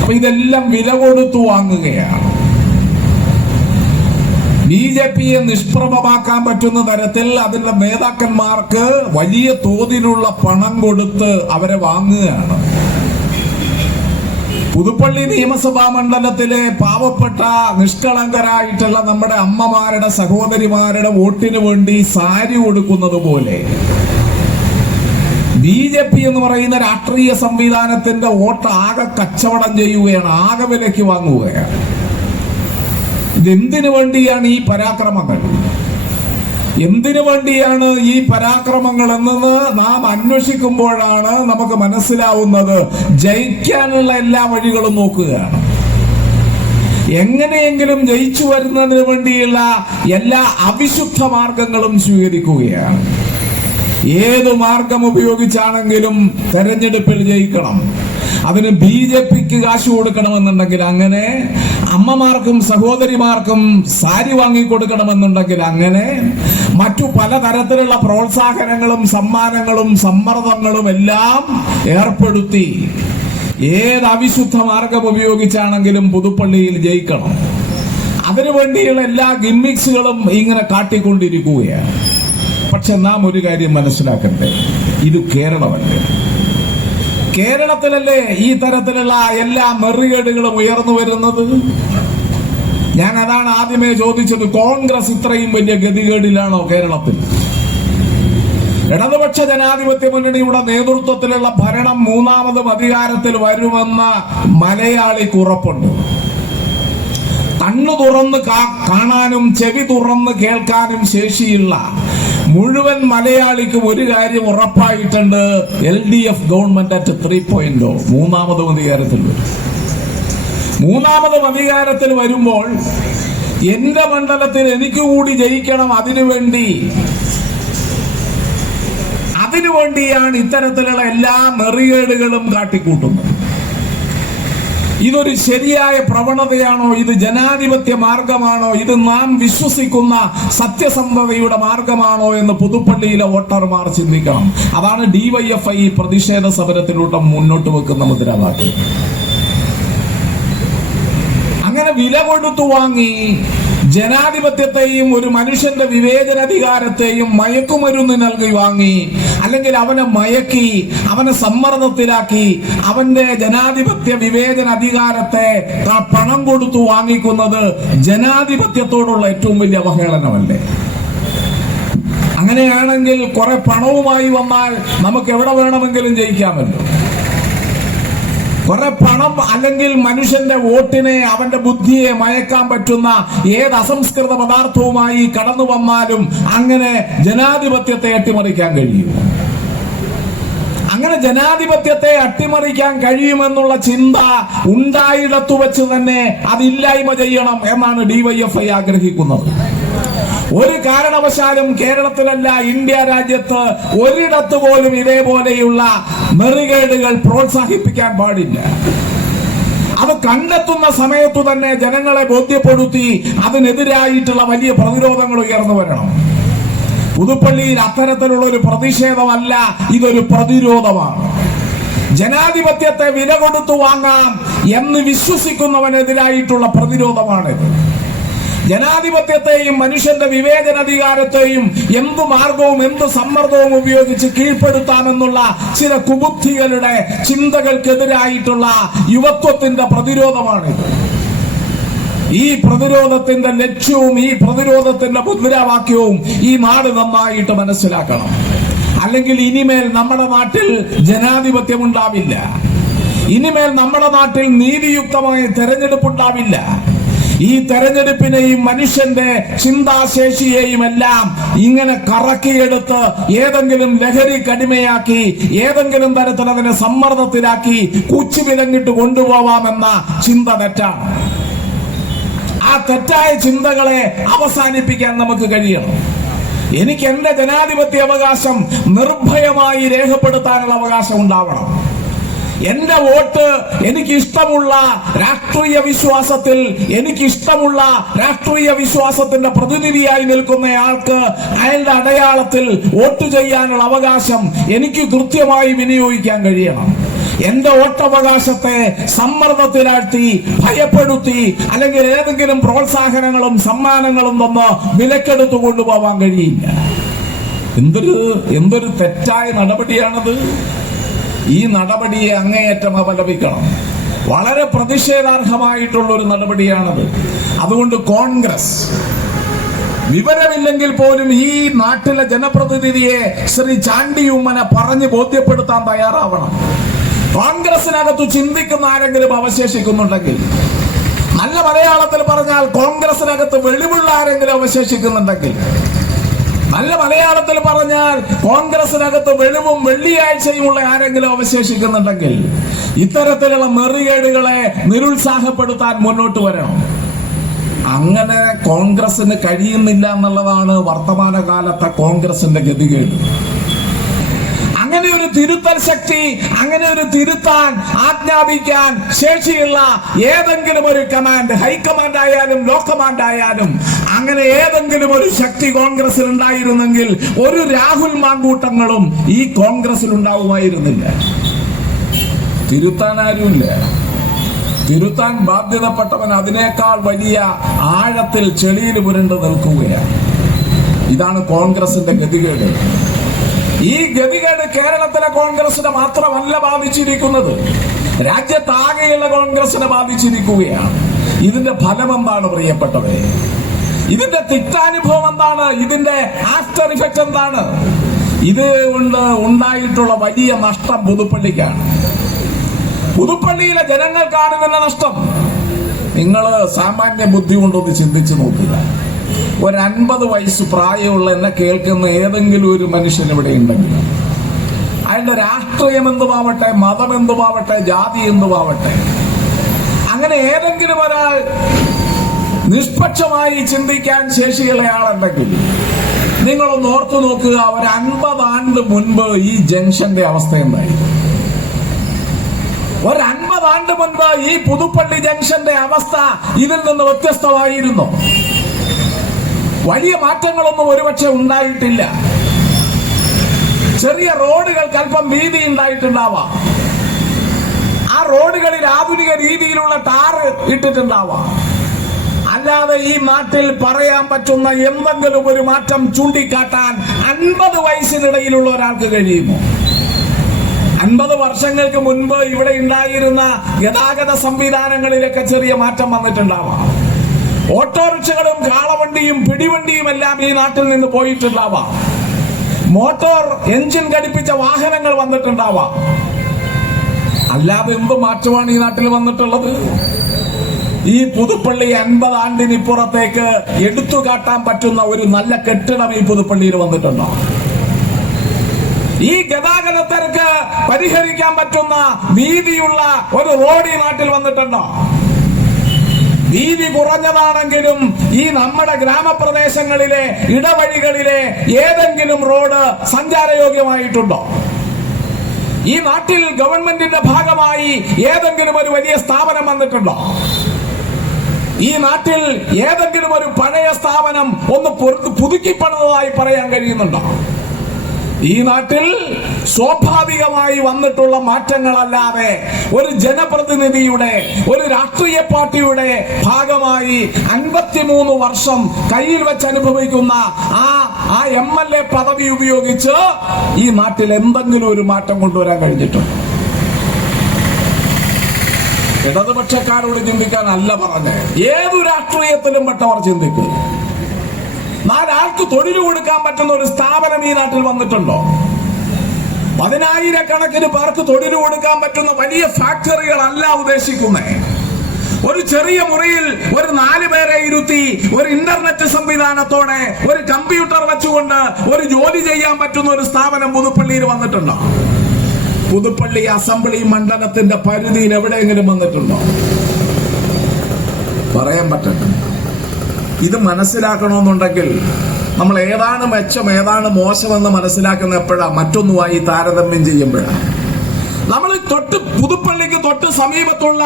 അപ്പൊ ഇതെല്ലാം വില കൊടുത്തു വാങ്ങുകയാണ്. BJPയെ നിഷ്പ്രഭമാക്കാൻ പറ്റുന്ന തരത്തിൽ അതിന്റെ നേതാക്കന്മാർക്ക് വലിയ തോതിലുള്ള പണം കൊടുത്ത് അവരെ വാങ്ങുകയാണ്. പുതുപ്പള്ളി നിയമസഭാ മണ്ഡലത്തിലെ പാവപ്പെട്ട നിഷ്കളങ്കരായിട്ടുള്ള നമ്മുടെ അമ്മമാരുടെ സഹോദരിമാരുടെ വോട്ടിന് വേണ്ടി സാരി കൊടുക്കുന്നത് പോലെ BJP എന്ന് പറയുന്ന രാഷ്ട്രീയ സംവിധാനത്തിന്റെ വോട്ട് ആകെ കച്ചവടം ചെയ്യുകയാണ്, ആകെ വിലയ്ക്ക് വാങ്ങുകയാണ്. ഇതെന്തിനു വേണ്ടിയാണ് ഈ പരാക്രമങ്ങൾ? എന്തിനു വേണ്ടിയാണ് ഈ പരാക്രമങ്ങൾ എന്നത് നാം അന്വേഷിക്കുമ്പോഴാണ് നമുക്ക് മനസ്സിലാവുന്നത്. ജയിക്കാനുള്ള എല്ലാ വഴികളും നോക്കുകയാണ്. എങ്ങനെയെങ്കിലും ജയിച്ചു വരുന്നതിന് വേണ്ടിയുള്ള എല്ലാ അവിശുദ്ധ മാർഗങ്ങളും സ്വീകരിക്കുകയാണ്. ഏതു മാർഗം ഉപയോഗിച്ചാണെങ്കിലും തെരഞ്ഞെടുപ്പിൽ ജയിക്കണം. അതിന് BJPക്ക് കാശ് കൊടുക്കണമെന്നുണ്ടെങ്കിൽ അങ്ങനെ, അമ്മമാർക്കും സഹോദരിമാർക്കും സാരി വാങ്ങിക്കൊടുക്കണമെന്നുണ്ടെങ്കിൽ അങ്ങനെ, മറ്റു പലതരത്തിലുള്ള പ്രോത്സാഹനങ്ങളും സമ്മാനങ്ങളും സമ്മർദ്ദങ്ങളും എല്ലാം ഏർപ്പെടുത്തി ഏത് അവിശുദ്ധ മാർഗം ഉപയോഗിച്ചാണെങ്കിലും പുതുപ്പള്ളിയിൽ ജയിക്കണം. അതിനുവേണ്ടിയുള്ള എല്ലാ ഗിമ്മിക്സുകളും ഇങ്ങനെ കാട്ടിക്കൊണ്ടിരിക്കുകയാണ്. പക്ഷെ നാം ഒരു കാര്യം മനസ്സിലാക്കണ്ടേ, ഇത് കേരളമല്ലേ. കേരളത്തിലല്ലേ ഈ തരത്തിലുള്ള എല്ലാ മെറികേടുകളും ഉയർന്നു വരുന്നത്? ഞാൻ അതാണ് ആദ്യമേ ചോദിച്ചത്. കോൺഗ്രസ് ഇത്രയും വലിയ ഗതികേടിലാണോ കേരളത്തിൽ? ഇടതുപക്ഷ ജനാധിപത്യ മുന്നണിയുടെ നേതൃത്വത്തിലുള്ള ഭരണം 3ാമതും അധികാരത്തിൽ വരുമെന്ന മലയാളിക്ക് ഉറപ്പുണ്ട്. കണ്ണു തുറന്ന് കാണാനും ചെവി തുറന്ന് കേൾക്കാനും ശേഷിയുള്ള മുഴുവൻ മലയാളിക്കും ഒരു കാര്യം ഉറപ്പായിട്ടുണ്ട്. LDF ഗവൺമെന്റ് അറ്റ് 3.0 3ാമതും അധികാരത്തിൽ വരും. 3ാമതും അധികാരത്തിൽ വരുമ്പോൾ എന്റെ മണ്ഡലത്തിൽ എനിക്ക് കൂടി ജയിക്കണം. അതിനുവേണ്ടിയാണ് ഇത്തരത്തിലുള്ള എല്ലാ നെറികേടുകളും കാട്ടിക്കൂട്ടുന്നത്. ഇതൊരു ശരിയായ പ്രവണതയാണോ? ഇത് ജനാധിപത്യ മാർഗമാണോ? ഇത് നാം വിശ്വസിക്കുന്ന സത്യസന്ധതയുടെ മാർഗമാണോ എന്ന് പുതുപ്പള്ളിയിലെ വോട്ടർമാർ ചിന്തിക്കണം. അതാണ് ഡിവൈഎഫ്ഐ പ്രതിഷേധ സമരത്തിലൂടെ മുന്നോട്ട് വെക്കുന്ന മുദ്രാവാക്യം. അങ്ങനെ വില കൊടുത്തു വാങ്ങി ജനാധിപത്യത്തെയും ഒരു മനുഷ്യന്റെ വിവേചനാധികാരത്തെയും മയക്കുമരുന്ന് നൽകി വാങ്ങി, അല്ലെങ്കിൽ അവനെ മയക്കി, അവനെ സമ്മർദ്ദത്തിലാക്കി, അവന്റെ ജനാധിപത്യ വിവേചന അധികാരത്തെ പണം കൊടുത്തു വാങ്ങിക്കുന്നത് ജനാധിപത്യത്തോടുള്ള ഏറ്റവും വലിയ അവഹേളനമല്ലേ? അങ്ങനെയാണെങ്കിൽ കുറെ പണവുമായി വന്നാൽ നമുക്ക് എവിടെ വേണമെങ്കിലും ജയിക്കാമല്ലോ. കുറെ പണം അല്ലെങ്കിൽ മനുഷ്യന്റെ വോട്ടിനെ, അവന്റെ ബുദ്ധിയെ മയക്കാൻ പറ്റുന്ന ഏത് അസംസ്കൃത പദാർത്ഥവുമായി കടന്നു വന്നാലും അങ്ങനെ ജനാധിപത്യത്തെ അട്ടിമറിക്കാൻ കഴിയും. അങ്ങനെ ജനാധിപത്യത്തെ അട്ടിമറിക്കാൻ കഴിയുമെന്നുള്ള ചിന്ത ഉണ്ടായിടത്തു വെച്ച് തന്നെ അതില്ലായ്മ ചെയ്യണം എന്നാണ് ഡിവൈഎഫ്ഐ ആഗ്രഹിക്കുന്നത്. ഒരു കാരണവശാലും കേരളത്തിലല്ല, ഇന്ത്യ രാജ്യത്ത് ഒരിടത്ത് പോലും ഇതേപോലെയുള്ള നെറികേടുകൾ പ്രോത്സാഹിപ്പിക്കാൻ പാടില്ല. അത് കണ്ടെത്തുന്ന സമയത്തു തന്നെ ജനങ്ങളെ ബോധ്യപ്പെടുത്തി അതിനെതിരായിട്ടുള്ള വലിയ പ്രതിരോധങ്ങൾ ഉയർന്നു വരണം. പുതുപ്പള്ളിയിൽ അത്തരത്തിലുള്ള ഒരു പ്രതിഷേധമല്ല, ഇതൊരു പ്രതിരോധമാണ്. ജനാധിപത്യത്തെ വില കൊടുത്തു വാങ്ങാം എന്ന് വിശ്വസിക്കുന്നവനെതിരായിട്ടുള്ള പ്രതിരോധമാണിത്. ജനാധിപത്യത്തെയും മനുഷ്യന്റെ വിവേചനാധികാരത്തെയും എന്തു മാർഗവും എന്ത് സമ്മർദ്ദവും ഉപയോഗിച്ച് കീഴ്പ്പെടുത്താമെന്നുള്ള ചില കുബുദ്ധികളുടെ ചിന്തകൾക്കെതിരായിട്ടുള്ള യുവത്വത്തിന്റെ പ്രതിരോധമാണിത്. ഈ പ്രതിരോധത്തിന്റെ ലക്ഷ്യവും ഈ പ്രതിരോധത്തിന്റെ മുദ്രാവാക്യവും ഈ നാട് നന്നായിട്ട് മനസ്സിലാക്കണം. അല്ലെങ്കിൽ ഇനിമേൽ നമ്മുടെ നാട്ടിൽ ജനാധിപത്യം ഉണ്ടാവില്ല. ഇനിമേൽ നമ്മുടെ നാട്ടിൽ നീതിയുക്തമായ തെരഞ്ഞെടുപ്പ് ഉണ്ടാവില്ല. ഈ തെരഞ്ഞെടുപ്പിനെയും മനുഷ്യന്റെ ചിന്താശേഷിയെയും എല്ലാം ഇങ്ങനെ കറക്കിയെടുത്ത് ഏതെങ്കിലും ലഹരി കടിമയാക്കി, ഏതെങ്കിലും തരത്തിൽ അതിനെ സമ്മർദ്ദത്തിലാക്കി കൂച്ചുവിലങ്ങിട്ട് കൊണ്ടുപോവാമെന്ന ചിന്ത തെറ്റാണ്. ആ തെറ്റായ ചിന്തകളെ അവസാനിപ്പിക്കാൻ നമുക്ക് കഴിയണം. എനിക്ക് എന്റെ ജനാധിപത്യ അവകാശം നിർഭയമായി രേഖപ്പെടുത്താനുള്ള അവകാശം ഉണ്ടാവണം. എന്റെ വോട്ട് എനിക്കിഷ്ടമുള്ള രാഷ്ട്രീയ വിശ്വാസത്തിൽ, എനിക്കിഷ്ടമുള്ള രാഷ്ട്രീയ വിശ്വാസത്തിന്റെ പ്രതിനിധിയായി നിൽക്കുന്നയാൾക്ക് അയാളുടെ അടയാളത്തിൽ വോട്ട് ചെയ്യാനുള്ള അവകാശം എനിക്ക് കൃത്യമായി വിനിയോഗിക്കാൻ കഴിയണം. എന്റെ വോട്ടവകാശത്തെ സമ്മർദ്ദത്തിലാഴ്ത്തി, ഭയപ്പെടുത്തി, അല്ലെങ്കിൽ ഏതെങ്കിലും പ്രോത്സാഹനങ്ങളും സമ്മാനങ്ങളും തന്ന് വിലക്കെടുത്തു കൊണ്ടുപോകാൻ കഴിയില്ല. എന്തൊരു തെറ്റായ നടപടിയാണത്. ഈ നടപടിയെ അങ്ങേയറ്റം അപലപിക്കണം. വളരെ പ്രതിഷേധാർഹമായിട്ടുള്ള ഒരു നടപടിയാണത്. അതുകൊണ്ട് കോൺഗ്രസ് വിവരമില്ലെങ്കിൽ പോലും ഈ നാട്ടിലെ ജനപ്രതിനിധിയെ ശ്രീ ചാണ്ടി ഉമ്മനെ പറഞ്ഞ് ബോധ്യപ്പെടുത്താൻ തയ്യാറാവണം. കോൺഗ്രസിനകത്ത് ചിന്തിക്കുന്ന ആരെങ്കിലും അവശേഷിക്കുന്നുണ്ടെങ്കിൽ, നല്ല മലയാളത്തിൽ പറഞ്ഞാൽ കോൺഗ്രസിനകത്ത് വെളിവുള്ള ആരെങ്കിലും അവശേഷിക്കുന്നുണ്ടെങ്കിൽ, നല്ല മലയാളത്തിൽ പറഞ്ഞാൽ കോൺഗ്രസിനകത്ത് വെളിവും വെള്ളിയാഴ്ചയുമുള്ള ആരെങ്കിലും അവശേഷിക്കുന്നുണ്ടെങ്കിൽ ഇത്തരത്തിലുള്ള നെറികേടുകളെ നിരുത്സാഹപ്പെടുത്താൻ മുന്നോട്ട് വരണം. അങ്ങനെ കോൺഗ്രസിന് കഴിയുന്നില്ല എന്നുള്ളതാണ് വർത്തമാനകാലത്തെ കോൺഗ്രസിന്റെ ഗതികേട്. അങ്ങനെ ഒരു തിരുത്തൽ ശക്തി, അങ്ങനെ ഒരു തിരുത്താൻ ആജ്ഞാപിക്കാൻ ശേഷിയുള്ള ഏതെങ്കിലും ഒരു കമാൻഡ്, ഹൈക്കമാൻഡ് ആയാലും ലോ കമാൻഡ് ആയാലും, അങ്ങനെ ഏതെങ്കിലും ഒരു ശക്തി കോൺഗ്രസിൽ ഉണ്ടായിരുന്നെങ്കിൽ ഒരു രാഹുൽ മാങ്കൂട്ടങ്ങളും ഈ കോൺഗ്രസിൽ ഉണ്ടാവുമായിരുന്നില്ല. തിരുത്താൻ ആരുമില്ല. തിരുത്താൻ ബാധ്യതപ്പെട്ടവൻ അതിനേക്കാൾ വലിയ ആഴത്തിൽ ചെളിയിൽ പുരണ്ടു നിൽക്കുകയാണ്. ഇതാണ് കോൺഗ്രസിന്റെ ഗതികേട്. ഈ ഗതികേട് കേരളത്തിലെ കോൺഗ്രസിനെ മാത്രമല്ല ബാധിച്ചിരിക്കുന്നത്, രാജ്യത്താകെയുള്ള കോൺഗ്രസിനെ ബാധിച്ചിരിക്കുകയാണ്. ഇതിന്റെ ഫലം എന്താണ് പ്രിയപ്പെട്ടവരെ? ഇതിന്റെ തിക്താനുഭവം എന്താണ്? ഇതിന്റെ ആഫ്റ്റർ ഇഫക്റ്റ് എന്താണ്? ഇത് കൊണ്ട് ഉണ്ടായിട്ടുള്ള വലിയ നഷ്ടം പുതുപ്പള്ളിക്കാണ്. പുതുപ്പള്ളിയിലെ ജനങ്ങൾക്കാണ് ഇതിന്റെ നഷ്ടം. നിങ്ങൾ സാമാന്യ ബുദ്ധി കൊണ്ടൊന്ന് ചിന്തിച്ചു നോക്കുക. ഒരു 50 വയസ്സ് പ്രായമുള്ള എന്നെ കേൾക്കുന്ന ഏതെങ്കിലും ഒരു മനുഷ്യൻ ഇവിടെ ഉണ്ടെങ്കിൽ അയാളുടെ രാഷ്ട്രീയം എന്തുമാവട്ടെ, മതം എന്തുമാവട്ടെ, ജാതി എന്തുമാവട്ടെ, അങ്ങനെ ഏതെങ്കിലും ഒരാൾ നിഷ്പക്ഷമായി ചിന്തിക്കാൻ ശേഷിയുള്ള ആളുണ്ടെങ്കിൽ നിങ്ങളൊന്ന് ഓർത്തു നോക്കുക, ഒരു 50 ആണ്ട് മുൻപ് ഈ ജംഗ്ഷന്റെ അവസ്ഥ എന്തായി? ഒരു 50 ആണ്ട് മുൻപ് ഈ പുതുപ്പള്ളി ജംഗ്ഷന്റെ അവസ്ഥ ഇതിൽ നിന്ന് വ്യത്യസ്തമായിരുന്നു. വലിയ മാറ്റങ്ങളൊന്നും ഒരുപക്ഷെ ഉണ്ടായിട്ടില്ല. ചെറിയ റോഡുകൾക്ക് അല്പം വീതി ഉണ്ടായിട്ടുണ്ടാവാം. ആ റോഡുകളിൽ ആധുനിക രീതിയിലുള്ള ടാർ ഇട്ടിട്ടുണ്ടാവാം. അല്ലാതെ ഈ നാട്ടിൽ പറയാൻ പറ്റുന്ന എന്തെങ്കിലും ഒരു മാറ്റം ചൂണ്ടിക്കാട്ടാൻ 50 വയസ്സിനിടയിലുള്ള ഒരാൾക്ക് കഴിയുമോ? 50 വർഷങ്ങൾക്ക് മുൻപ് ഇവിടെ ഉണ്ടായിരുന്ന ഗതാഗത സംവിധാനങ്ങളിലൊക്കെ ചെറിയ മാറ്റം വന്നിട്ടുണ്ടാവാം. ഓട്ടോറിക്ഷകളും കാളവണ്ടിയും പിടിവണ്ടിയും എല്ലാം ഈ നാട്ടിൽ നിന്ന് പോയിട്ടുണ്ടാവാം. മോട്ടോർ എഞ്ചിൻ ഘടിപ്പിച്ച വാഹനങ്ങൾ വന്നിട്ടുണ്ടാവാം. അല്ലാതെ എന്ത് മാറ്റമാണ് ഈ നാട്ടിൽ വന്നിട്ടുള്ളത്? ഈ പുതുപ്പള്ളി 50 ആണ്ടിനിപ്പുറത്തേക്ക് എടുത്തു കാട്ടാൻ പറ്റുന്ന ഒരു നല്ല കെട്ടിടം ഈ പുതുപ്പള്ളിയിൽ വന്നിട്ടുണ്ടോ? ഈ ഗതാഗത തിരക്ക് പരിഹരിക്കാൻ പറ്റുന്ന വീതിയുള്ള ഒരു റോഡ് ഈ നാട്ടിൽ വന്നിട്ടുണ്ടോ? വീതി കുറഞ്ഞതാണെങ്കിലും ഈ നമ്മുടെ ഗ്രാമപ്രദേശങ്ങളിലെ ഇടവഴികളിലെ ഏതെങ്കിലും റോഡ് സഞ്ചാരയോഗ്യമായിട്ടുണ്ടോ? ഈ നാട്ടിൽ ഗവൺമെന്റിന്റെ ഭാഗമായി ഏതെങ്കിലും ഒരു വലിയ സ്ഥാപനം വന്നിട്ടുണ്ടോ? ഈ നാട്ടിൽ ഏതെങ്കിലും ഒരു പഴയ സ്ഥാപനം ഒന്ന് പുതുക്കിപ്പണിതതായി പറയാൻ കഴിയുന്നുണ്ടോ? ഈ നാട്ടിൽ സ്വാഭാവികമായി വന്നിട്ടുള്ള മാറ്റങ്ങളല്ലാതെ ഒരു ജനപ്രതിനിധിയുടെ, ഒരു രാഷ്ട്രീയ പാർട്ടിയുടെ ഭാഗമായി 53 വർഷം കയ്യിൽ വെച്ച് അനുഭവിക്കുന്ന ആ MLA പദവി ഉപയോഗിച്ച് ഈ നാട്ടിൽ എന്തെങ്കിലും ഒരു മാറ്റം കൊണ്ടുവരാൻ കഴിഞ്ഞിട്ടുണ്ട്? ഇടതുപക്ഷക്കാരോട് ചിന്തിക്കാനല്ല പറഞ്ഞത്, ഏതു രാഷ്ട്രീയത്തിലും പെട്ടവർ ചിന്തിക്കും. 4 ആൾക്ക് തൊഴിൽ കൊടുക്കാൻ പറ്റുന്ന ഒരു സ്ഥാപനം ഈ നാട്ടിൽ വന്നിട്ടുണ്ടോ? 10,000-കണക്കിന് പേർക്ക് തൊഴിൽ കൊടുക്കാൻ പറ്റുന്ന വലിയ ഫാക്ടറികളല്ല ഉദ്ദേശിക്കുന്നത്. ഒരു ചെറിയ മുറിയിൽ ഒരു 4 പേരെ ഇരുത്തി ഒരു ഇന്റർനെറ്റ് സംവിധാനത്തോടെ ഒരു കമ്പ്യൂട്ടർ വെച്ചുകൊണ്ട് ഒരു ജോലി ചെയ്യാൻ പറ്റുന്ന ഒരു സ്ഥാപനം പുതുപ്പള്ളിയിൽ വന്നിട്ടുണ്ടോ? പുതുപ്പള്ളി അസംബ്ലി മണ്ഡലത്തിന്റെ പരിധിയിൽ എവിടെയെങ്കിലും വന്നിട്ടുണ്ടോ? പറയാൻ പറ്റത്തില്ല. ഇത് മനസ്സിലാക്കണമെന്നുണ്ടെങ്കിൽ നമ്മൾ ഏതാണ് മെച്ചം ഏതാണ് മോശമെന്ന് മനസ്സിലാക്കുന്ന എപ്പോഴാണ്? മറ്റൊന്നുമായി താരതമ്യം ചെയ്യുമ്പോഴാണ്. നമ്മൾ പുതുപ്പള്ളിക്ക് തൊട്ട് സമീപത്തുള്ള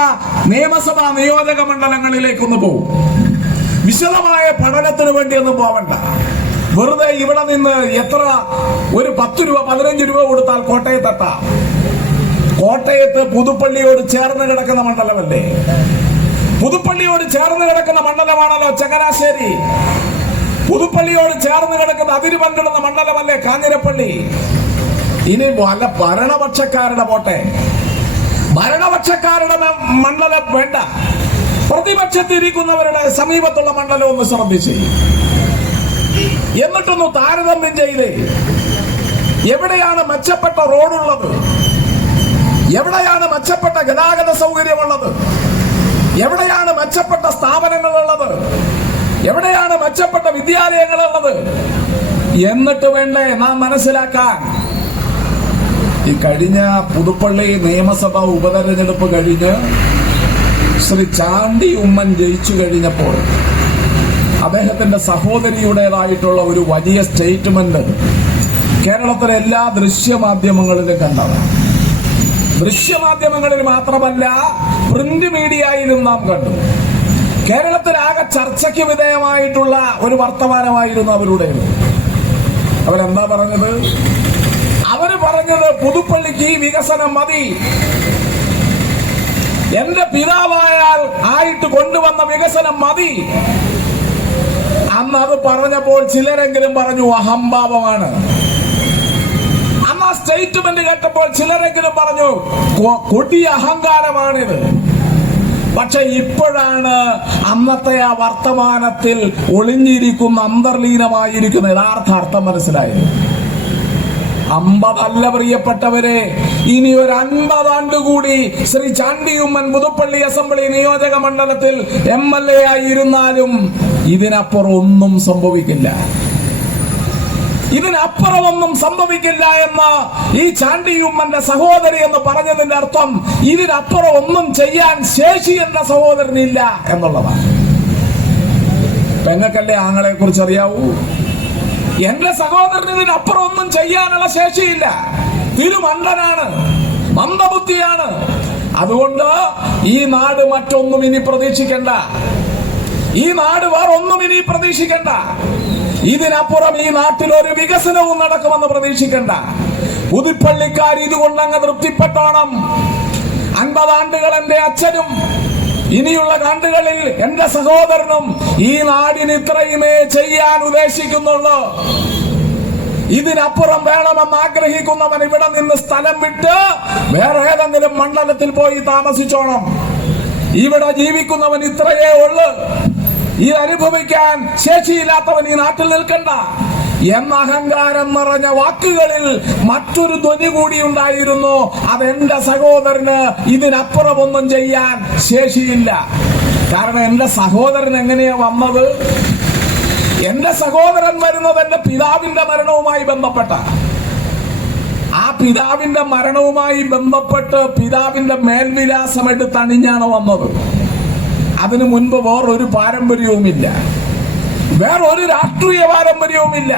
നിയമസഭാ നിയോജക മണ്ഡലങ്ങളിലേക്കൊന്ന് പോകും. വിശദമായ പഠനത്തിന് വേണ്ടി ഒന്നും പോവണ്ട. വെറുതെ ഇവിടെ നിന്ന് ഒരു 10 രൂപ 15 രൂപ കൊടുത്താൽ കോട്ടയത്തെത്താം. കോട്ടയത്ത് പുതുപ്പള്ളിയോട് ചേർന്ന് കിടക്കുന്ന മണ്ഡലമല്ലേ? പുതുപ്പള്ളിയോട് ചേർന്ന് കിടക്കുന്ന മണ്ഡലമാണല്ലോ ചങ്ങനാശ്ശേരി. പുതുപ്പള്ളിയോട് ചേർന്ന് കിടക്കുന്ന അതിര് പങ്കിടുന്ന മണ്ഡലമല്ലേ കാഞ്ഞിരപ്പള്ളി? ഇനി വല്ല ഭരണപക്ഷക്കാരുടെ പോട്ടെ, ഭരണപക്ഷക്കാരുടെ മണ്ഡലം വേണ്ട, പ്രതിപക്ഷത്തിരിക്കുന്നവരുടെ സമീപത്തുള്ള മണ്ഡലം ഒന്ന് ശ്രദ്ധിച്ച് എന്നിട്ടൊന്ന് താരതമ്യം ചെയ്ത് എവിടെയാണ് മെച്ചപ്പെട്ട റോഡുള്ളത്? എവിടെയാണ് മെച്ചപ്പെട്ട ഗതാഗത സൗകര്യമുള്ളത്? എവിടെയാണ് മെച്ചപ്പെട്ട സ്ഥാപനങ്ങളുള്ളത്? എവിടെയാണ് മെച്ചപ്പെട്ട വിദ്യാലയങ്ങളുള്ളത്? എന്നിട്ട് വേണ്ടേ നാം മനസ്സിലാക്കാൻ. ഈ കഴിഞ്ഞ പുതുപ്പള്ളി നിയമസഭാ ഉപതെരഞ്ഞെടുപ്പ് കഴിഞ്ഞ് ശ്രീ ചാണ്ടി ഉമ്മൻ ജയിച്ചു കഴിഞ്ഞപ്പോൾ അദ്ദേഹത്തിന്റെ സഹോദരിയുടേതായിട്ടുള്ള ഒരു വലിയ സ്റ്റേറ്റ്മെന്റ് കേരളത്തിലെ എല്ലാ ദൃശ്യമാധ്യമങ്ങളിലും കണ്ടതാണ്. ദൃശ്യമാധ്യമങ്ങളിൽ മാത്രമല്ല, പ്രിന്റ് മീഡിയയിലും നാം കണ്ടു. കേരളത്തിലാകെ ചർച്ചയ്ക്ക് വിധേയമായിട്ടുള്ള ഒരു വർത്തമാനമായിരുന്നു അവരുടേത്. അവരെന്താ പറഞ്ഞത്? അവര് പറഞ്ഞത് പുതുപ്പള്ളിക്ക് ഈ വികസനം മതി, എന്റെ പിതാവായാൽ ആയിട്ട് കൊണ്ടുവന്ന വികസനം മതി. അന്ന് അത് പറഞ്ഞപ്പോൾ ചിലരെങ്കിലും പറഞ്ഞു അഹംഭാവമാണ്. അന്ന് ആ സ്റ്റേറ്റ്മെന്റ് കേട്ടപ്പോൾ ചിലരെങ്കിലും പറഞ്ഞു കൊടിയ അഹങ്കാരമാണിത്. പക്ഷെ ഇപ്പോഴാണ് അന്നത്തെ ആ വർത്തമാനത്തിൽ ഒളിഞ്ഞിരിക്കുന്ന അന്തർലീനമായിരിക്കുന്ന യഥാർത്ഥ അർത്ഥം മനസ്സിലായത്. 50 അല്ല പ്രിയപ്പെട്ടവരെ, ഇനി ഒരു 50 ആണ്ട് കൂടി ശ്രീ ചാണ്ടി ഉമ്മൻ പുതുപ്പള്ളി അസംബ്ലി നിയോജക മണ്ഡലത്തിൽ MLA ആയിരുന്നാലും ഇതിനപ്പുറം ഒന്നും സംഭവിക്കില്ല. ഇതിനപ്പുറമൊന്നും സംഭവിക്കില്ല എന്ന് ഈ ചാണ്ടി ഉമ്മന്റെ സഹോദരി എന്ന് പറഞ്ഞതിന്റെ അർത്ഥം ഇതിനപ്പുറം ഒന്നും ചെയ്യാൻ ശേഷി എന്ന സഹോദരനില്ല എന്നുള്ളതാണ്. പെങ്ങക്കല്ലേ ആങ്ങളെ കുറിച്ച് അറിയാവൂ? എന്റെ സഹോദരന് ഇതിനപ്പുറം ഒന്നും ചെയ്യാനുള്ള ശേഷിയില്ല. തിരുമണ്ടനാണ്, മന്ദബുദ്ധിയാണ്. അതുകൊണ്ട് ഈ നാട് മറ്റൊന്നും ഇനി പ്രതീക്ഷിക്കണ്ട. ഈ നാട് വേറൊന്നും ഇനി പ്രതീക്ഷിക്കണ്ട. ഇതിനപ്പുറം ഈ നാട്ടിൽ ഒരു വികസനവും നടക്കുമെന്ന് പ്രതീക്ഷിക്കണ്ട. പുതുപ്പള്ളിക്കാർ ഇതുകൊണ്ട് അങ്ങ് തൃപ്തിപ്പെട്ടോണം. 50 ആണ്ടുകൾ എന്റെ അച്ഛനും ഇനിയുള്ള ആണ്ടുകളിൽ എന്റെ സഹോദരനും ഈ നാടിന് ഇത്രയുമേ ചെയ്യാൻ ഉദ്ദേശിക്കുന്നുള്ളൂ. ഇതിനപ്പുറം വേണമെന്ന് ആഗ്രഹിക്കുന്നവൻ ഇവിടെ നിന്ന് സ്ഥലം വിട്ട് വേറെ ഏതെങ്കിലും മണ്ഡലത്തിൽ പോയി താമസിച്ചോണം. ഇവിടെ ജീവിക്കുന്നവൻ ഇത്രയേ ഉള്ളു. ഇത് അനുഭവിക്കാൻ ശേഷിയില്ലാത്തവൻ ഈ നാട്ടിൽ നിൽക്കണ്ട എന്ന അഹങ്കാരം നിറഞ്ഞ വാക്കുകളിൽ മറ്റൊരു ധ്വനി കൂടി ഉണ്ടായിരുന്നു. അതെന്റെ സഹോദരന് ഇതിനപ്പുറമൊന്നും ചെയ്യാൻ ശേഷിയില്ല. കാരണം എന്റെ സഹോദരൻ എങ്ങനെയാ വന്നത്? എന്റെ സഹോദരൻ വരുന്നത് എന്റെ പിതാവിന്റെ മരണവുമായി ബന്ധപ്പെട്ട. ആ പിതാവിന്റെ മരണവുമായി ബന്ധപ്പെട്ട് പിതാവിന്റെ മേൽവിലാസം എടുത്ത് അണിഞ്ഞാണ് വന്നത്. അതിനു മുൻപ് വേറൊരു പാരമ്പര്യവുമില്ല, വേറൊരു രാഷ്ട്രീയ പാരമ്പര്യവുമില്ല.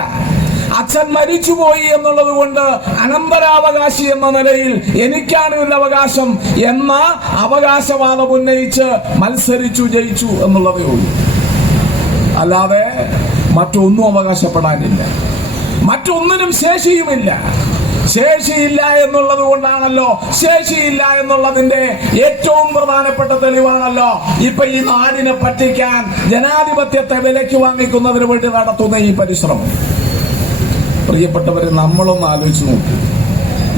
അച്ഛൻ മരിച്ചുപോയി എന്നുള്ളത് കൊണ്ട് അനന്തരാവകാശി എന്ന നിലയിൽ എനിക്കാണ് ഇതിന്റെ അവകാശം എന്ന അവകാശവാദം ഉന്നയിച്ച് മത്സരിച്ചു ജയിച്ചു എന്നുള്ളതേ ഉള്ളൂ. അല്ലാതെ മറ്റൊന്നും അവകാശപ്പെടാനില്ല, മറ്റൊന്നിനും ശേഷിയുമില്ല. ശേഷിയില്ല എന്നുള്ളത് കൊണ്ടാണല്ലോ, ശേഷിയില്ല എന്നുള്ളതിന്റെ ഏറ്റവും പ്രധാനപ്പെട്ട തെളിവാണല്ലോ ഇപ്പൊ ഈ നാടിനെ പറ്റിക്കാൻ ജനാധിപത്യത്തെ വിലയ്ക്ക് വാങ്ങിക്കുന്നതിന് വേണ്ടി നടത്തുന്ന ഈ പരിശ്രമം. പ്രിയപ്പെട്ടവരെ, നമ്മളൊന്ന് ആലോചിച്ച് നോക്കി.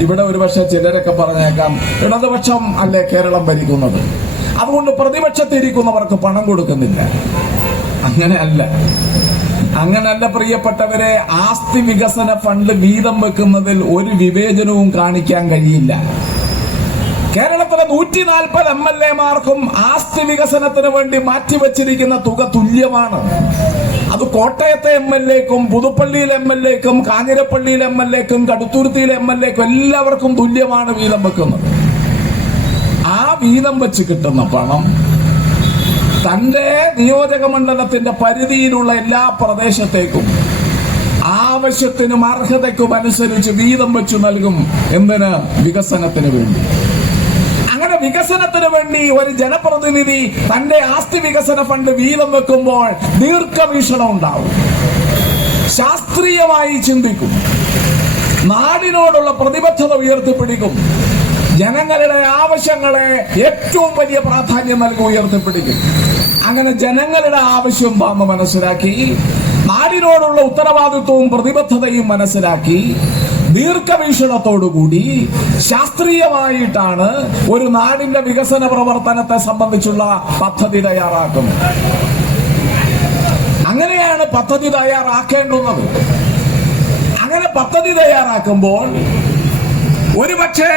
ഇവിടെ ഒരുപക്ഷെ ചിലരൊക്കെ പറഞ്ഞേക്കാം, ഇടതുപക്ഷം അല്ലേ കേരളം ഭരിക്കുന്നത്, അതുകൊണ്ട് പ്രതിപക്ഷത്തിരിക്കുന്നവർക്ക് പണം കൊടുക്കുന്നില്ല. അങ്ങനെയല്ല പ്രിയപ്പെട്ടവരെ. ആസ്തി വികസന ഫണ്ട് വീതം വെക്കുന്നതിൽ ഒരു വിവേചനവും കാണിക്കാൻ കഴിയില്ല. കേരളത്തിലെ 140 MLA-മാർക്കും ആസ്തി വികസനത്തിന് വേണ്ടി മാറ്റിവെച്ചിരിക്കുന്ന തുക തുല്യമാണ്. അത് കോട്ടയത്തെ MLA-ക്കും പുതുപ്പള്ളിയിലെ MLA-ക്കും കാഞ്ഞിരപ്പള്ളിയിലെ MLA-ക്കും കടുത്തുരുത്തിയിലെ MLA-ക്കും എല്ലാവർക്കും തുല്യമാണ് വീതം വെക്കുന്നത്. ആ വീതം വെച്ച് കിട്ടുന്ന പണം തന്റെ നിയോജക മണ്ഡലത്തിന്റെ പരിധിയിലുള്ള എല്ലാ പ്രദേശത്തേക്കും ആവശ്യത്തിനും അർഹതയ്ക്കും അനുസരിച്ച് വീതം വെച്ചു നൽകും. എന്തിന്? വികസനത്തിന് വേണ്ടി. അങ്ങനെ വികസനത്തിന് വേണ്ടി ഒരു ജനപ്രതിനിധി തന്റെ ആസ്തി വികസന ഫണ്ട് വീതം വെക്കുമ്പോൾ ദീർഘവീക്ഷണം ഉണ്ടാവും, ശാസ്ത്രീയമായി ചിന്തിക്കും, നാടിനോടുള്ള പ്രതിബദ്ധത ഉയർത്തിപ്പിടിക്കും, ജനങ്ങളുടെ ആവശ്യങ്ങളെ ഏറ്റവും വലിയ പ്രാധാന്യം നൽകി ഉയർത്തിപ്പിടിക്കും. അങ്ങനെ ജനങ്ങളുടെ ആവശ്യം എന്താണെന്ന് മനസ്സിലാക്കി, നാടിനോടുള്ള ഉത്തരവാദിത്വവും പ്രതിബദ്ധതയും മനസ്സിലാക്കി, ദീർഘവീക്ഷണത്തോടുകൂടി ശാസ്ത്രീയമായിട്ടാണ് ഒരു നാടിന്റെ വികസന പ്രവർത്തനത്തെ സംബന്ധിച്ചുള്ള പദ്ധതി തയ്യാറാക്കുന്നത്. അങ്ങനെയാണ് പദ്ധതി തയ്യാറാക്കേണ്ടുന്നത്. അങ്ങനെ പദ്ധതി തയ്യാറാക്കുമ്പോൾ ഒരുപക്ഷെ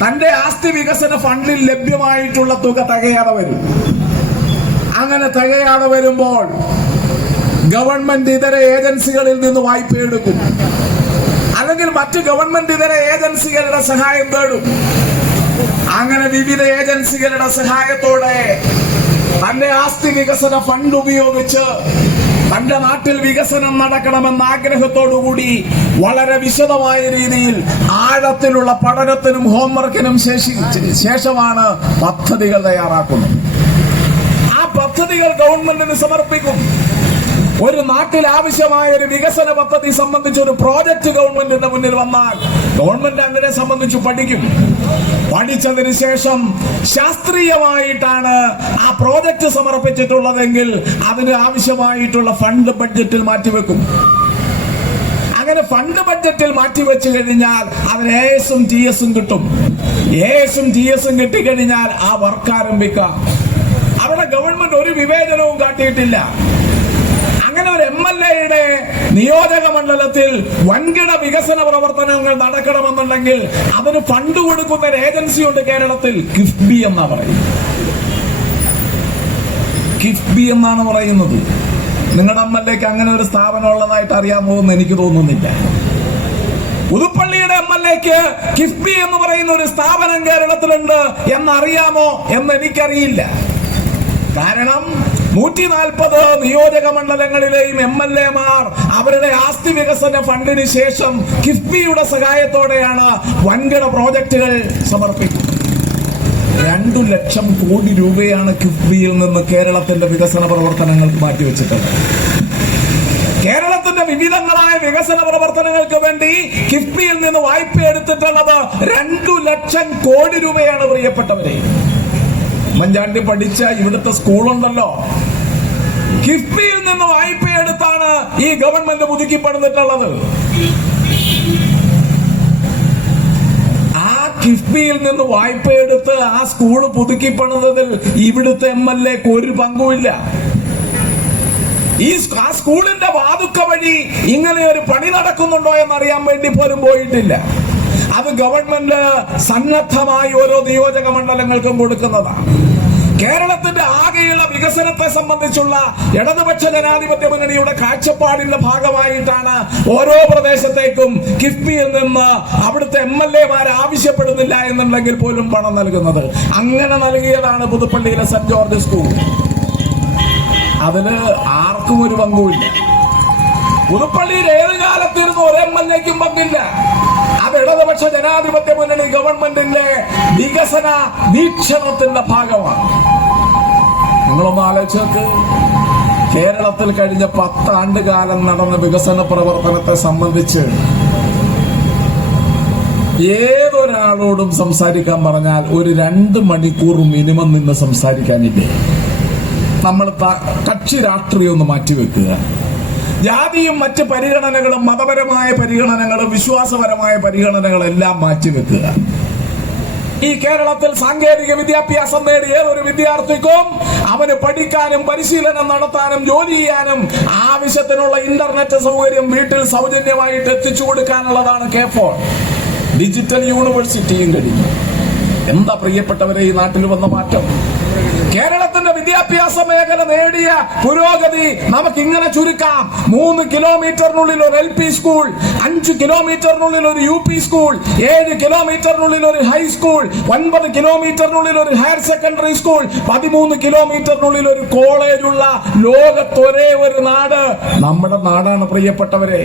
തന്റെ ആസ്തി വികസന ഫണ്ടിൽ ലഭ്യമായിട്ടുള്ള തുക തികയാതെ വരും. അങ്ങനെ തികയാതെ വരുമ്പോൾ ഗവൺമെന്റ് ഇതര ഏജൻസികളിൽ നിന്ന് വായ്പ എടുക്കും, അല്ലെങ്കിൽ മറ്റ് ഗവൺമെന്റ് ഇതര ഏജൻസികളുടെ സഹായം തേടും. അങ്ങനെ വിവിധ ഏജൻസികളുടെ സഹായത്തോടെ തന്റെ ആസ്തി വികസന ഫണ്ട് ഉപയോഗിച്ച് തന്റെ നാട്ടിൽ വികസനം നടക്കണമെന്ന ആഗ്രഹത്തോടുകൂടി വളരെ വിശദമായ രീതിയിൽ ആഴത്തിലുള്ള പഠനത്തിനും ഹോംവർക്കിനും ശേഷമാണ് പദ്ധതികൾ തയ്യാറാക്കുന്നത്. ആ പദ്ധതികൾ ഗവൺമെന്റിന് സമർപ്പിക്കും. ഒരു നാട്ടിൽ ആവശ്യമായ ഒരു വികസന പദ്ധതി സംബന്ധിച്ച് ഒരു പ്രോജക്ട് ഗവൺമെന്റിന്റെ മുന്നിൽ വന്നാൽ ഗവൺമെന്റ് അതിനെ സംബന്ധിച്ച് പഠിക്കും. പഠിച്ചതിന് ശേഷം ശാസ്ത്രീയമായിട്ടാണ് ആ പ്രോജക്ട് സമർപ്പിച്ചിട്ടുള്ളതെങ്കിൽ അതിന് ആവശ്യമായിട്ടുള്ള ഫണ്ട് ബഡ്ജറ്റിൽ മാറ്റിവെക്കും. അങ്ങനെ ഫണ്ട് ബഡ്ജറ്റിൽ മാറ്റിവെച്ചു കഴിഞ്ഞാൽ അതിന് AS-ഉം TS-ഉം കിട്ടും. AS-ഉം TS-ഉം കിട്ടിക്കഴിഞ്ഞാൽ ആ വർക്ക് ആരംഭിക്കാം. അവിടെ ഗവൺമെന്റ് ഒരു വിവേചനവും കാട്ടിയിട്ടില്ല. അങ്ങനെ ഒരു MLA-യുടെ നിയോജക മണ്ഡലത്തിൽ വൻകിട വികസന പ്രവർത്തനങ്ങൾ നടക്കണമെന്നുണ്ടെങ്കിൽ അതിന് ഫണ്ട് കൊടുക്കുന്ന ഒരു ഏജൻസിയുണ്ട് കേരളത്തിൽ, കിഫ്ബി എന്നാ പറയുന്നത്. കിഫ്ബി എന്നാണ് പറയുന്നത്. നിങ്ങളുടെ MLA-ക്ക് അങ്ങനെ ഒരു സ്ഥാപനം ഉള്ളതായിട്ട് അറിയാമോ എന്ന് എനിക്ക് തോന്നുന്നില്ല. പുതുപ്പള്ളിയുടെ MLA-ക്ക് കിഫ്ബി എന്ന് പറയുന്ന ഒരു സ്ഥാപനം കേരളത്തിലുണ്ട് എന്നറിയാമോ എന്ന് എനിക്കറിയില്ല. കാരണം 140 നിയോജക മണ്ഡലങ്ങളിലെയും MLA-മാർ അവരുടെ ആസ്തി വികസന ഫണ്ടിന് ശേഷം കിഫ്ബിയുടെ സഹായത്തോടെയാണ് വൻകിട പ്രോജക്റ്റുകൾ സമർപ്പിക്കുന്നത്. 2 ലക്ഷം കോടി രൂപയാണ് കിഫ്ബിയിൽ നിന്ന് കേരളത്തിന്റെ വികസന പ്രവർത്തനങ്ങൾക്ക് മാറ്റിവെച്ചിട്ടുള്ളത്. കേരളത്തിന്റെ വിവിധങ്ങളായ വികസന പ്രവർത്തനങ്ങൾക്ക് വേണ്ടി കിഫ്ബിയിൽ നിന്ന് വായ്പ എടുത്തിട്ടുള്ളത് 2 ലക്ഷം കോടി രൂപയാണ്. പ്രിയപ്പെട്ടവരെ, ഉമ്മൻചാണ്ടി പഠിച്ച ഇവിടുത്തെ സ്കൂളുണ്ടല്ലോ, കിഫ്ബിയിൽ നിന്ന് വായ്പ എടുത്താണ് ഈ ഗവൺമെന്റ് പുതുക്കിപ്പണിതിട്ടുള്ളത്. ആ കിഫ്ബിയിൽ നിന്ന് വായ്പ എടുത്ത് ആ സ്കൂള് പുതുക്കിപ്പണിതതിൽ ഇവിടുത്തെ MLA ക്ക് ഒരു പങ്കുമില്ല. ആ സ്കൂളിന്റെ വാതുക്ക വഴി ഇങ്ങനെ ഒരു പണി നടക്കുന്നുണ്ടോ എന്നറിയാൻ വേണ്ടി പോലും പോയിട്ടില്ല. അത് ഗവൺമെന്റ് സന്നദ്ധമായി ഓരോ നിയോജക മണ്ഡലങ്ങൾക്കും കൊടുക്കുന്നതാണ്. കേരളത്തിന്റെ ആകെയുള്ള വികസനത്തെ സംബന്ധിച്ചുള്ള ഇടതുപക്ഷ ജനാധിപത്യ മുന്നണിയുടെ കാഴ്ചപ്പാടിന്റെ ഭാഗമായിട്ടാണ് ഓരോ പ്രദേശത്തേക്കും കിഫ്ബിയിൽ നിന്ന് അവിടുത്തെ MLA-മാർ ആവശ്യപ്പെടുന്നില്ല എന്നുണ്ടെങ്കിൽ പോലും പണം നൽകുന്നത്. അങ്ങനെ നൽകിയതാണ് പുതുപ്പള്ളിയിലെ സെന്റ് ജോർജ് സ്കൂൾ. അതിന് ആർക്കും ഒരു പങ്കുമില്ല. പുതുപ്പള്ളിയിൽ ഏത് കാലത്തിരുന്ന് ഒരു MLA-ക്കും പങ്കില്ല. അത് ഇടതുപക്ഷ ജനാധിപത്യ മുന്നണി ഗവൺമെന്റിന്റെ വികസന വീക്ഷണത്തിന്റെ ഭാഗമാണ്. നിങ്ങളൊന്ന് ആലോചിച്ച് നോക്ക്. കേരളത്തിൽ കഴിഞ്ഞ 10 ആണ്ടുകാലം നടന്ന വികസന പ്രവർത്തനത്തെ സംബന്ധിച്ച് ഏതൊരാളോടും സംസാരിക്കാൻ പറഞ്ഞാൽ ഒരു 2 മണിക്കൂർ മിനിമം നിന്ന് സംസാരിക്കാനില്ലേ? നമ്മൾ കക്ഷി രാഷ്ട്രീയം ഒന്ന് മാറ്റിവെക്കുക. ജാതിയും മറ്റ് പരിഗണനകളും മതപരമായ പരിഗണനകളും വിശ്വാസപരമായ പരിഗണനകളെല്ലാം മാറ്റിവെക്കുക. ഈ കേരളത്തിൽ സാങ്കേതിക വിദ്യാഭ്യാസം നേടിയ ഏതൊരു വിദ്യാർത്ഥിക്കും അവന് പഠിക്കാനും പരിശീലനം നടത്താനും ജോലി ചെയ്യാനും ആവശ്യത്തിനുള്ള ഇന്റർനെറ്റ് സൗകര്യം വീട്ടിൽ സൗജന്യമായിട്ട് എത്തിച്ചു കൊടുക്കാനുള്ളതാണ് K4. ഡിജിറ്റൽ യൂണിവേഴ്സിറ്റിയും കഴിഞ്ഞു. എന്താ പ്രിയപ്പെട്ടവരെ ഈ നാട്ടിൽ വന്ന മാറ്റം? കേരളത്തിന്റെ വിദ്യാഭ്യാസ മേഖല നേടിയ പുരോഗതി നമുക്ക് ഇങ്ങനെ ചുരുക്കാം. 3 കിലോമീറ്ററിനുള്ളിൽ ഒരു LP സ്കൂൾ, 5 കിലോമീറ്ററിനുള്ളിൽ ഒരു UP സ്കൂൾ, 7 കിലോമീറ്ററിനുള്ളിൽ ഒരു ഹൈസ്കൂൾ, 9 കിലോമീറ്ററിനുള്ളിൽ ഒരു ഹയർ സെക്കൻഡറി സ്കൂൾ, 13 കിലോമീറ്ററിനുള്ളിൽ ഒരു കോളേജുള്ള ലോകത്തൊരേ ഒരു നാട് നമ്മുടെ നാടാണ്. പ്രിയപ്പെട്ടവരെ,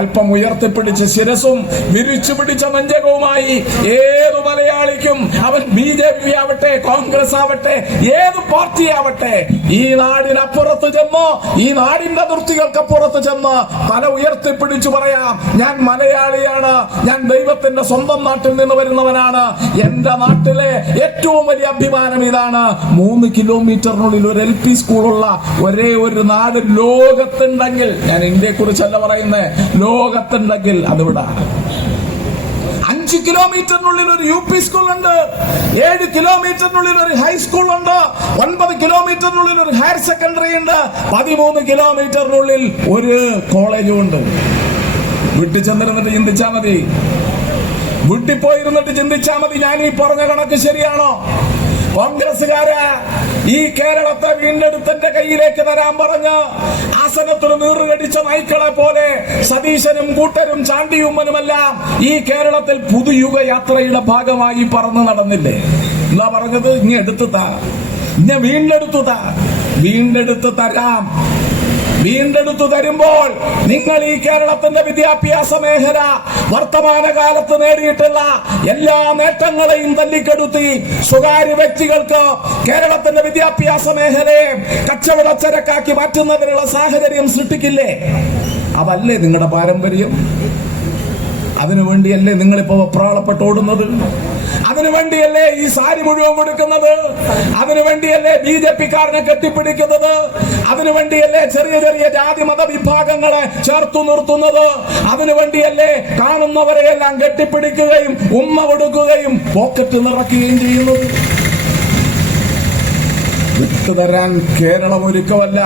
അല്പം ഉയർത്തിപ്പിടിച്ച ശിരസും വിരിച്ചു പിടിച്ച നെഞ്ചകവുമായി ഏതു മലയാളിക്കും, അവൻ BJP ആവട്ടെ, കോൺഗ്രസ് ആവട്ടെ, ഏത് പാർട്ടി ആവട്ടെ, ഈ നാടിനപ്പുറത്ത് ചെന്ന്, ഈ നാടിന്റെ അതിർത്തികൾക്കപ്പുറത്ത് ചെന്ന് തല ഉയർത്തിപ്പിടിച്ചു പറയാം, ഞാൻ മലയാളിയാണ്, ഞാൻ ദൈവത്തിന്റെ സ്വന്തം നാട്ടിൽ നിന്ന് വരുന്നവനാണ്, എന്റെ നാട്ടിലെ ഏറ്റവും വലിയ അഭിമാനം ഇതാണ്. 3 കിലോമീറ്ററിനുള്ളിൽ ഒരു LP സ്കൂളുള്ള ഒരേ ഒരു നാട് ലോകത്തുണ്ടെങ്കിൽ, ഞാൻ ഇന്ത്യയെ കുറിച്ചല്ല പറയുന്നത്, ലോകത്തുണ്ടെങ്കിൽ അതിവിടെ. 5 കിലോമീറ്ററിനുള്ളിൽ ഒരു UP സ്കൂൾ ഉണ്ട്, 7 കിലോമീറ്ററിനുള്ളിൽ ഒരു ഹൈസ്കൂൾ ഉണ്ട്, 9 കിലോമീറ്ററിനുള്ളിൽ ഒരു ഹയർ സെക്കൻഡറി ഉണ്ട്, 13 കിലോമീറ്ററിനുള്ളിൽ ഒരു കോളേജും ഉണ്ട്. വീട്ടിൽ ചെന്നിരുന്നിട്ട് ചിന്തിച്ചാ മതി, വീട്ടിൽ പോയിരുന്നിട്ട് ചിന്തിച്ചാ മതി, ഞാൻ ഈ പറഞ്ഞ കണക്ക് ശരിയാണോ? കോൺഗ്രസുകാര് ഈ കേരളത്തെ വീണ്ടെടുത്തന്റെ കയ്യിലേക്ക് തരാൻ പറഞ്ഞ് ആസനത്തിൽ നീറുകടിച്ച നായ്ക്കളെ പോലെ സതീശനും കൂട്ടരും ചാണ്ടിയുമ്മനുമെല്ലാം ഈ കേരളത്തിൽ പുതുയുഗ യാത്രയുടെ ഭാഗമായി പറന്നു നടന്നില്ലേ? എന്താ പറഞ്ഞത്? ഇനി എടുത്തുതാ, ഇനി വീണ്ടെടുത്തു തരാം. വീണ്ടെടുത്തു തരുമ്പോൾ നിങ്ങൾ ഈ കേരളത്തിന്റെ വിദ്യാഭ്യാസ മേഖല വർത്തമാനകാലത്ത് നേടിയിട്ടുള്ള എല്ലാ നേട്ടങ്ങളെയും തല്ലിക്കെടുത്തി സ്വകാര്യ വ്യക്തികൾക്ക് കേരളത്തിന്റെ വിദ്യാഭ്യാസ മേഖലയെ കച്ചവടച്ചരക്കാക്കി മാറ്റുന്നതിനുള്ള സാഹചര്യം സൃഷ്ടിക്കില്ലേ? അതല്ലേ നിങ്ങളുടെ പാരമ്പര്യം? അതിനുവേണ്ടിയല്ലേ നിങ്ങളിപ്പോ വെപ്രാളപ്പെട്ട് ഓടുന്നത്? അതിനുവേണ്ടിയല്ലേ ഈ സാരി മുഴുവൻ കൊടുക്കുന്നത്? അതിനുവേണ്ടിയല്ലേ BJP-കാരനെ കെട്ടിപ്പിടിക്കുന്നത്? അതിനുവേണ്ടിയല്ലേ ചെറിയ ചെറിയ ജാതി മത വിഭാഗങ്ങളെ ചേർത്തു നിർത്തുന്നത്? അതിനുവേണ്ടിയല്ലേ കാണുന്നവരെയെല്ലാം കെട്ടിപ്പിടിക്കുകയും ഉമ്മ കൊടുക്കുകയും പോക്കറ്റ് നിറയ്ക്കുകയും ചെയ്യുന്നത്? വിട്ടുതരാൻ കേരളം ഒരുക്കമല്ല.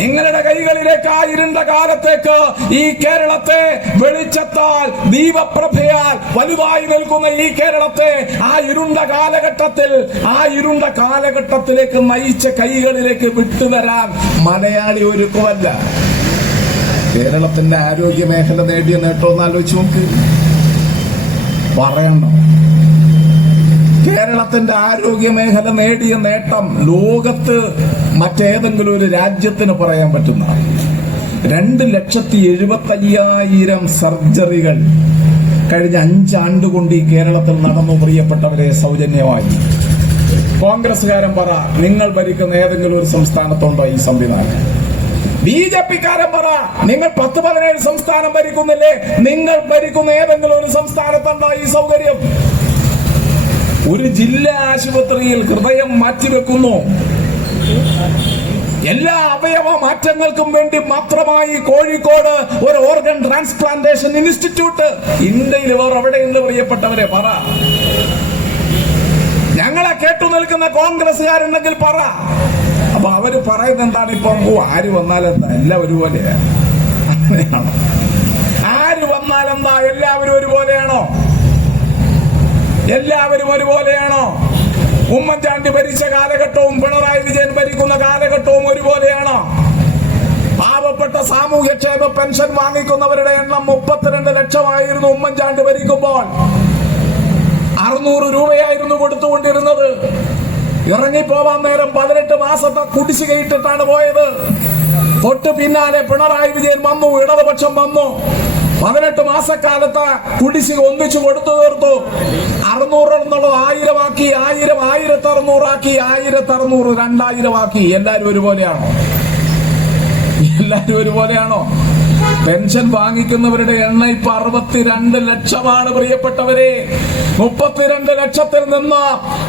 നിങ്ങളുടെ കൈകളിലേക്ക് ആ ഇരുണ്ട കാലത്തേക്ക് ഈ കേരളത്തെ വെളിച്ചത്താൽ ദീപപ്രഭയാൽ വലുതായി നിൽക്കുന്ന ഈ കേരളത്തെ ആ ഇരുണ്ട കാലഘട്ടത്തിലേക്ക് നയിച്ച കൈകളിലേക്ക് വിട്ടുതരാൻ മലയാളി ഒരുക്കമല്ല. കേരളത്തിന്റെ ആരോഗ്യ മേഖല നേടിയ നേട്ടം ഒന്ന് ആലോചിച്ച് നോക്ക്. പറയണ്ട, കേരളത്തിന്റെ ആരോഗ്യ മേഖല നേടിയ നേട്ടം ലോകത്ത് മറ്റേതെങ്കിലും ഒരു രാജ്യത്തിന് പറയാൻ പറ്റുന്ന 2,75,000 സർജറികൾ കഴിഞ്ഞ 5 ആണ്ടുകൊണ്ട് ഈ കേരളത്തിൽ നടന്നു പ്രിയപ്പെട്ടവരെ സൗജന്യമായി. കോൺഗ്രസ്സുകാരൻ പറ, നിങ്ങൾ ഭരിക്കുന്ന ഏതെങ്കിലും ഒരു സംസ്ഥാനത്തുണ്ടോ ഈ സംവിധാനം? BJP-കാരൻ പറ, നിങ്ങൾ 10-17 സംസ്ഥാനം ഭരിക്കുന്നില്ലേ? നിങ്ങൾ ഭരിക്കുന്ന ഏതെങ്കിലും ഒരു സംസ്ഥാനത്തുണ്ടോ ഈ സൗകര്യം? ഒരു ജില്ലാ ആശുപത്രിയിൽ ഹൃദയം മാറ്റിവെക്കുന്നു. എല്ലാ അവയവ മാറ്റങ്ങൾക്കും വേണ്ടി മാത്രമായി കോഴിക്കോട് ഒരു ഓർഗൻ ട്രാൻസ്പ്ലാന്റേഷൻ ഇൻസ്റ്റിറ്റ്യൂട്ട് ഇന്ത്യയിൽ വേറെ എവിടെയുണ്ട് പ്രിയപ്പെട്ടവരെ? പറ. ഞങ്ങളെ കേട്ടു നിൽക്കുന്ന കോൺഗ്രസ്സുകാരുണ്ടെങ്കിൽ പറ. അപ്പൊ അവര് പറയുന്നത് എന്താണ്? ഇപ്പൊ ആര് വന്നാലെന്താ, എല്ലാം ഒരുപോലെയാ. അങ്ങനെയാണോ? ആര് വന്നാലെന്താ, എല്ലാവരും ഒരുപോലെയാണോ? എല്ലാവരും ഒരുപോലെയാണോ? ഉമ്മൻചാണ്ടി ഭരിച്ച കാലഘട്ടവും പിണറായി വിജയൻ ഭരിക്കുന്ന കാലഘട്ടവും ഒരുപോലെയാണോ? പാവപ്പെട്ട സാമൂഹ്യക്ഷേമ പെൻഷൻ വാങ്ങിക്കുന്നവരുടെ എണ്ണം 32 ലക്ഷമായിരുന്നു ഉമ്മൻചാണ്ടി ഭരിക്കുമ്പോൾ. 600 രൂപയായിരുന്നു കൊടുത്തുകൊണ്ടിരുന്നത്. ഇറങ്ങിപ്പോവാൻ നേരം 18 മാസത്തെ കുടിശ്ശികയിട്ടിട്ടാണ് പോയത്. തൊട്ട് പിന്നാലെ പിണറായി വിജയൻ വന്നു, ഇടതുപക്ഷം വന്നു. 18 മാസക്കാലത്ത് കുടിശ്ശിക ഒന്നിച്ചു കൊടുത്തു തീർത്തു. 600 എന്നുള്ളത് 1000 ആക്കി, 1000 1600 ആക്കി, 1600 2000 ആക്കി. എല്ലാരും ഒരുപോലെയാണോ? എല്ലാരും ഒരുപോലെയാണോ? പെൻഷൻ വാങ്ങിക്കുന്നവരുടെ എണ്ണം ഇപ്പൊ 62 ലക്ഷമാണ് പ്രിയപ്പെട്ടവരെ. 32 ലക്ഷത്തിൽ നിന്ന്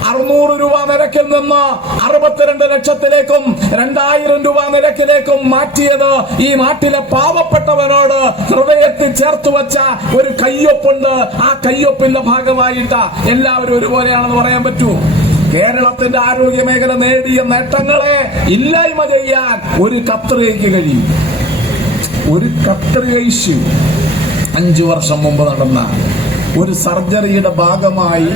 600 രൂപ നിരക്കിൽ നിന്ന് 62 ലക്ഷത്തിലേക്കും 2000 രൂപ നിരക്കിലേക്കും മാറ്റിയത് ഈ നാട്ടിലെ പാവപ്പെട്ടവനോട് ഹൃദയത്തിൽ ചേർത്ത് വെച്ച ഒരു കയ്യൊപ്പുണ്ട്. ആ കയ്യൊപ്പിന്റെ ഭാഗമായിട്ട് എല്ലാവരും ഒരുപോലെയാണെന്ന് പറയാൻ പറ്റൂ? കേരളത്തിന്റെ ആരോഗ്യ മേഖല നേടിയ നേട്ടങ്ങളെ ഇല്ലായ്മ ചെയ്യാൻ ഒരു കത്രികയ്ക്ക് കഴിയും. ഒരു കത്രിക ഇഷ്യൂ 5 വർഷം മുമ്പ് നടന്ന ഒരു സർജറിയുടെ ഭാഗമായി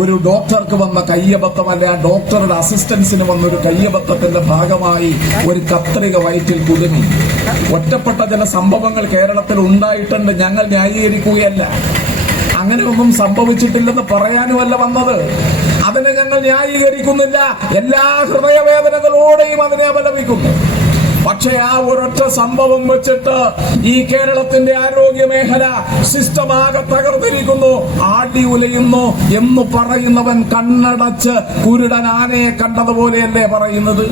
ഒരു ഡോക്ടർക്ക് വന്ന കയ്യബദ്ധം, അല്ലെ ആ ഡോക്ടറുടെ അസിസ്റ്റൻസിന് വന്നൊരു കയ്യബദ്ധത്തിന്റെ ഭാഗമായി ഒരു കത്രിക വയറ്റിൽ കുടുങ്ങി. ഒറ്റപ്പെട്ട ചില സംഭവങ്ങൾ കേരളത്തിൽ ഉണ്ടായിട്ടുണ്ട്. ഞങ്ങൾ ന്യായീകരിക്കുകയല്ല. അങ്ങനെ ഒന്നും സംഭവിച്ചിട്ടില്ലെന്ന് പറയാനുമല്ല വന്നത്. അതിനെ ഞങ്ങൾ ന്യായീകരിക്കുന്നില്ല. എല്ലാ ഹൃദയവേദനകളോടെയും അതിനെ അപലപിക്കുന്നു. പക്ഷേ ആ ഒരൊറ്റ സംഭവം വെച്ചിട്ട് ഈ കേരളത്തിന്റെ ആരോഗ്യ മേഖല സിസ്റ്റമാകെ തകർന്നിരിക്കുന്നു, ആടി ഉലയുന്നു എന്ന് പറയുന്നവൻ കണ്ണടച്ച് കുരുടൻ ആനയെ കണ്ടതുപോലെയല്ലേ പറയുന്നത്?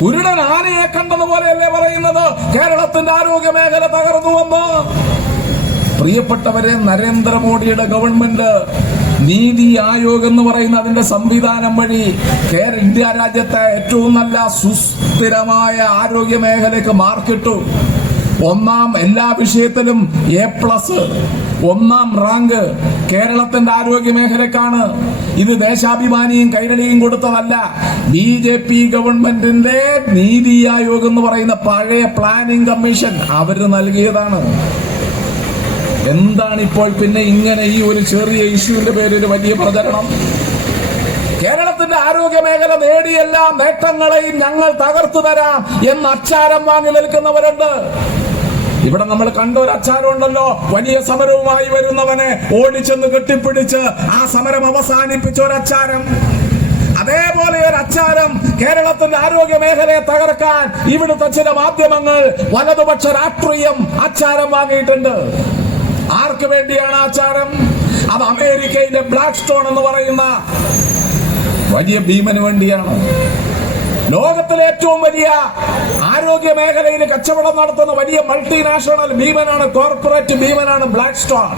കുരുടൻ ആനയെ കണ്ടതുപോലെയല്ലേ പറയുന്നത്? കേരളത്തിന്റെ ആരോഗ്യ മേഖല തകർന്നുവെന്ന്. പ്രിയപ്പെട്ടവരെ, നരേന്ദ്രമോദിയുടെ ഗവൺമെന്റ് നീതി ആയോഗ് എന്ന് പറയുന്ന അതിന്റെ സംവിധാനം വഴി ഇന്ത്യ രാജ്യത്തെ ഏറ്റവും നല്ല സുസ്ഥിരമായ ആരോഗ്യ മേഖലയ്ക്ക് മാർക്കിട്ടു. എല്ലാ വിഷയത്തിലും A+, 1ാം റാങ്ക് കേരളത്തിന്റെ ആരോഗ്യ മേഖലക്കാണ്. ഇത് ദേശാഭിമാനിയും കൈരളിയും കൊടുത്തതല്ല. BJP ഗവൺമെന്റിന്റെ നീതി ആയോഗ് എന്ന് പറയുന്ന പഴയ പ്ലാനിംഗ് കമ്മീഷൻ അവര് നൽകിയതാണ്. എന്താണ് ഇപ്പോൾ പിന്നെ ഇങ്ങനെ ഈ ഒരു ചെറിയ ഇഷ്യൂവിന്റെ പേരിൽ വലിയ പ്രചരണം? കേരളത്തിന്റെ ആരോഗ്യ മേഖല നേടിയ എല്ലാ നേട്ടങ്ങളെയും ഞങ്ങൾ തകർത്തു തരാം എന്ന് അച്ചാരം വാങ്ങി നിൽക്കുന്നവരുണ്ട്. ഇവിടെ നമ്മൾ കണ്ട ഒരു അച്ചാരം ഉണ്ടല്ലോ, വലിയ സമരവുമായി വരുന്നവനെ ഓടിച്ചെന്ന് കെട്ടിപ്പിടിച്ച് ആ സമരം അവസാനിപ്പിച്ച ഒരു അച്ചാരം. അതേപോലെ ഒരു അച്ചാരം കേരളത്തിന്റെ ആരോഗ്യ മേഖലയെ തകർക്കാൻ ഇവിടുത്തെ ചില മാധ്യമങ്ങൾ, വലതുപക്ഷ രാഷ്ട്രീയം അച്ചാരം വാങ്ങിയിട്ടുണ്ട്. ആർക്ക് വേണ്ടിയാണ് ആചാരം? അത് അമേരിക്കയിലെ ബ്ലാക്ക് സ്റ്റോൺ എന്ന് പറയുന്ന വലിയ ഭീമന് വേണ്ടിയാണ്. ലോകത്തിലെ ഏറ്റവും വലിയ ആരോഗ്യ മേഖലയിൽ കച്ചവടം നടത്തുന്ന വലിയ മൾട്ടിനാഷണൽ ഭീമനാണ്, കോർപ്പറേറ്റ് ഭീമനാണ് ബ്ലാക്ക് സ്റ്റോൺ.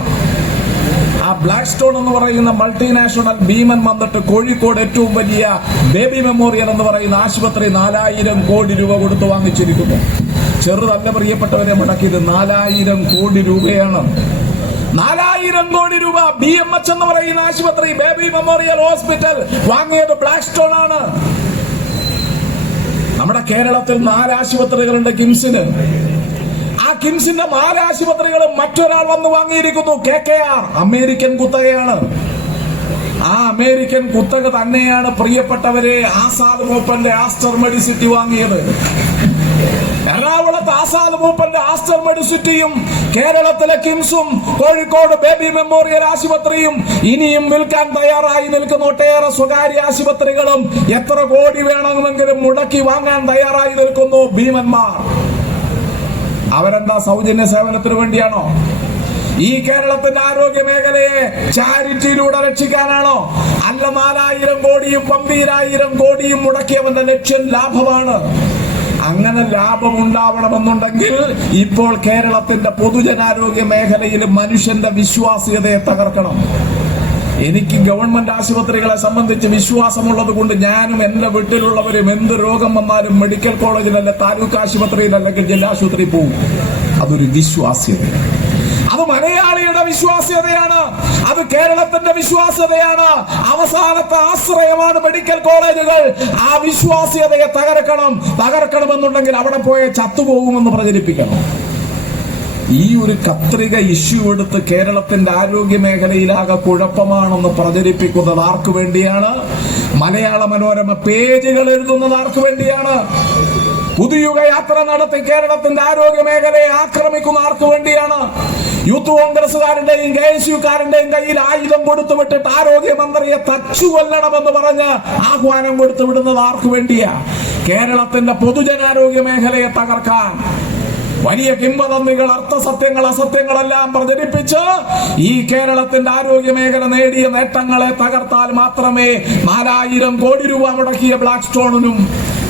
ആ ബ്ലാക്ക് സ്റ്റോൺ എന്ന് പറയുന്ന മൾട്ടിനാഷണൽ ഭീമൻ വന്നിട്ട് കോഴിക്കോട് ഏറ്റവും വലിയ ബേബി മെമ്മോറിയൽ എന്ന് പറയുന്ന ആശുപത്രി 4000 കോടി രൂപ കൊടുത്ത് വാങ്ങിച്ചിരിക്കുന്നു. ചെറുതല്ല പ്രിയപ്പെട്ടവരെ, മുടക്കിയത് 4000 കോടി രൂപയാണ്. 4000 കോടി രൂപ BMH എന്ന് പറയുന്ന ആശുപത്രി, ബേബി മെമ്മോറിയൽ ഹോസ്പിറ്റൽ വാങ്ങിയത് ബ്ലാക്ക് സ്റ്റോൺ ആണ്. നമ്മുടെ കേരളത്തിൽ 4 ആശുപത്രികളുണ്ട് കിംസിന്. ആ കിംസിന്റെ 4 ആശുപത്രികളും മറ്റൊരാൾ വന്ന് വാങ്ങിയിരിക്കുന്നു. KKR American കുത്തകയാണ്. ആ അമേരിക്കൻ കുത്തക തന്നെയാണ് പ്രിയപ്പെട്ടവരെ ആസാദ് മൂപ്പന്റെ ആസ്റ്റർ മെഡിസിറ്റി വാങ്ങിയത്. എറണാകുളത്ത് ആസാദ് മൂപ്പന്റെ ആസ്റ്റർ മെഡിസിറ്റിയും കേരളത്തിലെ കിംസും കോഴിക്കോട് ബേബി മെമ്മോറിയൽ ആശുപത്രിയും ഇനിയും വിൽക്കാൻ തയ്യാറായി നിൽക്കുന്ന ഒട്ടേറെ സ്വകാര്യ ആശുപത്രികളും എത്ര കോടി വേണമെങ്കിലും മുടക്കി വാങ്ങാൻ തയ്യാറായി നിൽക്കുന്നു ഭീമന്മാർ. അവരെന്താ സൗജന്യ സേവനത്തിന് വേണ്ടിയാണോ? ഈ കേരളത്തിന്റെ ആരോഗ്യ മേഖലയെ ചാരിറ്റിയിലൂടെ രക്ഷിക്കാനാണോ? അല്ല, 4000 കോടിയും 12,000 കോടിയും മുടക്കിയവന്റെ ലക്ഷ്യം ലാഭമാണ്. അങ്ങനെ ലാഭം ഉണ്ടാവണമെന്നുണ്ടെങ്കിൽ ഇപ്പോൾ കേരളത്തിന്റെ പൊതുജനാരോഗ്യ മേഖലയിൽ മനുഷ്യന്റെ വിശ്വാസ്യതയെ തകർക്കണം. എനിക്ക് ഗവൺമെന്റ് ആശുപത്രികളെ സംബന്ധിച്ച് വിശ്വാസമുള്ളത് കൊണ്ട് ഞാനും എന്റെ വീട്ടിലുള്ളവരും എന്ത് രോഗം വന്നാലും മെഡിക്കൽ കോളേജിലല്ല, താലൂക്ക് ആശുപത്രിയിൽ അല്ലെങ്കിൽ ജില്ലാ ആശുപത്രിയിൽ പോകും. അതൊരു വിശ്വാസ്യത. അത് മലയാളിയുടെ വിശ്വാസ്യതയാണ്. അത് കേരളത്തിന്റെ വിശ്വാസ്യതയാണ്. അവസാനത്തെ ആശ്രയമാണ് മെഡിക്കൽ കോളേജുകൾ. ആ വിശ്വാസ്യതയെ തകർക്കണമെന്നുണ്ടെങ്കിൽ അവിടെ പോയ ചത്തുപോകുമെന്ന് പ്രചരിപ്പിക്കണം. ഈ ഒരു കത്രിക ഇഷ്യൂ എടുത്ത് കേരളത്തിന്റെ ആരോഗ്യ മേഖലയിലാകെ കുഴപ്പമാണെന്ന് പ്രചരിപ്പിക്കുന്നത് ആർക്കു വേണ്ടിയാണ്? മലയാള മനോരമ പേജുകൾ എഴുതുന്നത് ആർക്കു വേണ്ടിയാണ്? പുതുയുഗ യാത്ര നടത്തി കേരളത്തിന്റെ ആരോഗ്യ മേഖലയെ ആക്രമിക്കുന്ന ആർക്കു വേണ്ടിയാണ്? യൂത്ത് കോൺഗ്രസുകാരുടെയും KSUക്കാരുടെയും കയ്യിൽ ആയുധം കൊടുത്തു വിട്ടിട്ട് ആരോഗ്യമന്ത്രിയെ തച്ചു കൊല്ലണമെന്ന് പറഞ്ഞ് ആഹ്വാനം കൊടുത്തു വിടുന്നത് ആർക്കു വേണ്ടിയാ? കേരളത്തിന്റെ പൊതുജനാരോഗ്യ മേഖലയെ തകർക്കാൻ വലിയ കിംവദന്തികൾ, അർത്ഥസത്യങ്ങൾ, അസത്യങ്ങളെല്ലാം പ്രചരിപ്പിച്ച് ഈ കേരളത്തിന്റെ ആരോഗ്യ മേഖല നേടിയ നേട്ടങ്ങളെ തകർത്താൽ മാത്രമേ 4000 കോടി രൂപ മുടക്കിയ ബ്ലാക്ക് സ്റ്റോണിനും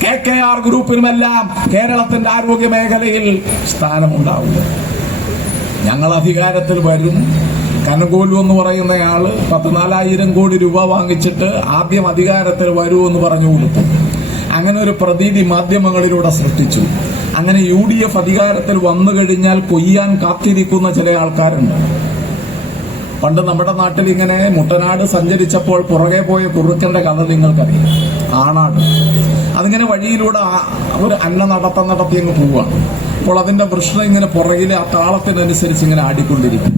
KKR ഗ്രൂപ്പിനുമെല്ലാം കേരളത്തിന്റെ ആരോഗ്യ മേഖലയിൽ സ്ഥാനമുണ്ടാവും. ഞങ്ങൾ അധികാരത്തിൽ വരും. കനകോലു എന്ന് പറയുന്നയാള് 14,000 കോടി രൂപ വാങ്ങിച്ചിട്ട് ആദ്യം അധികാരത്തിൽ വരൂ എന്ന് പറഞ്ഞു കൊടുത്തു. അങ്ങനെ ഒരു പ്രതീതി മാധ്യമങ്ങളിലൂടെ സൃഷ്ടിച്ചു. അങ്ങനെ UDF അധികാരത്തിൽ വന്നു കഴിഞ്ഞാൽ കൊയ്യാൻ കാത്തിരിക്കുന്ന ചില ആൾക്കാരുണ്ട്. പണ്ട് നമ്മുടെ നാട്ടിൽ ഇങ്ങനെ മുട്ടനാട് സഞ്ചരിച്ചപ്പോൾ പുറകെ പോയ കുറുക്കന്റെ കഥ നിങ്ങൾക്കറിയാം. ആണാട് അതിങ്ങനെ വഴിയിലൂടെ ഒരു അന്ന നടത്തി അങ്ങ് പോവുകയാണ്. അപ്പോൾ അതിന്റെ വൃഷ്ണ ഇങ്ങനെ പുറകിൽ ആ താളത്തിനനുസരിച്ച് ഇങ്ങനെ ആടിക്കൊണ്ടിരിക്കും.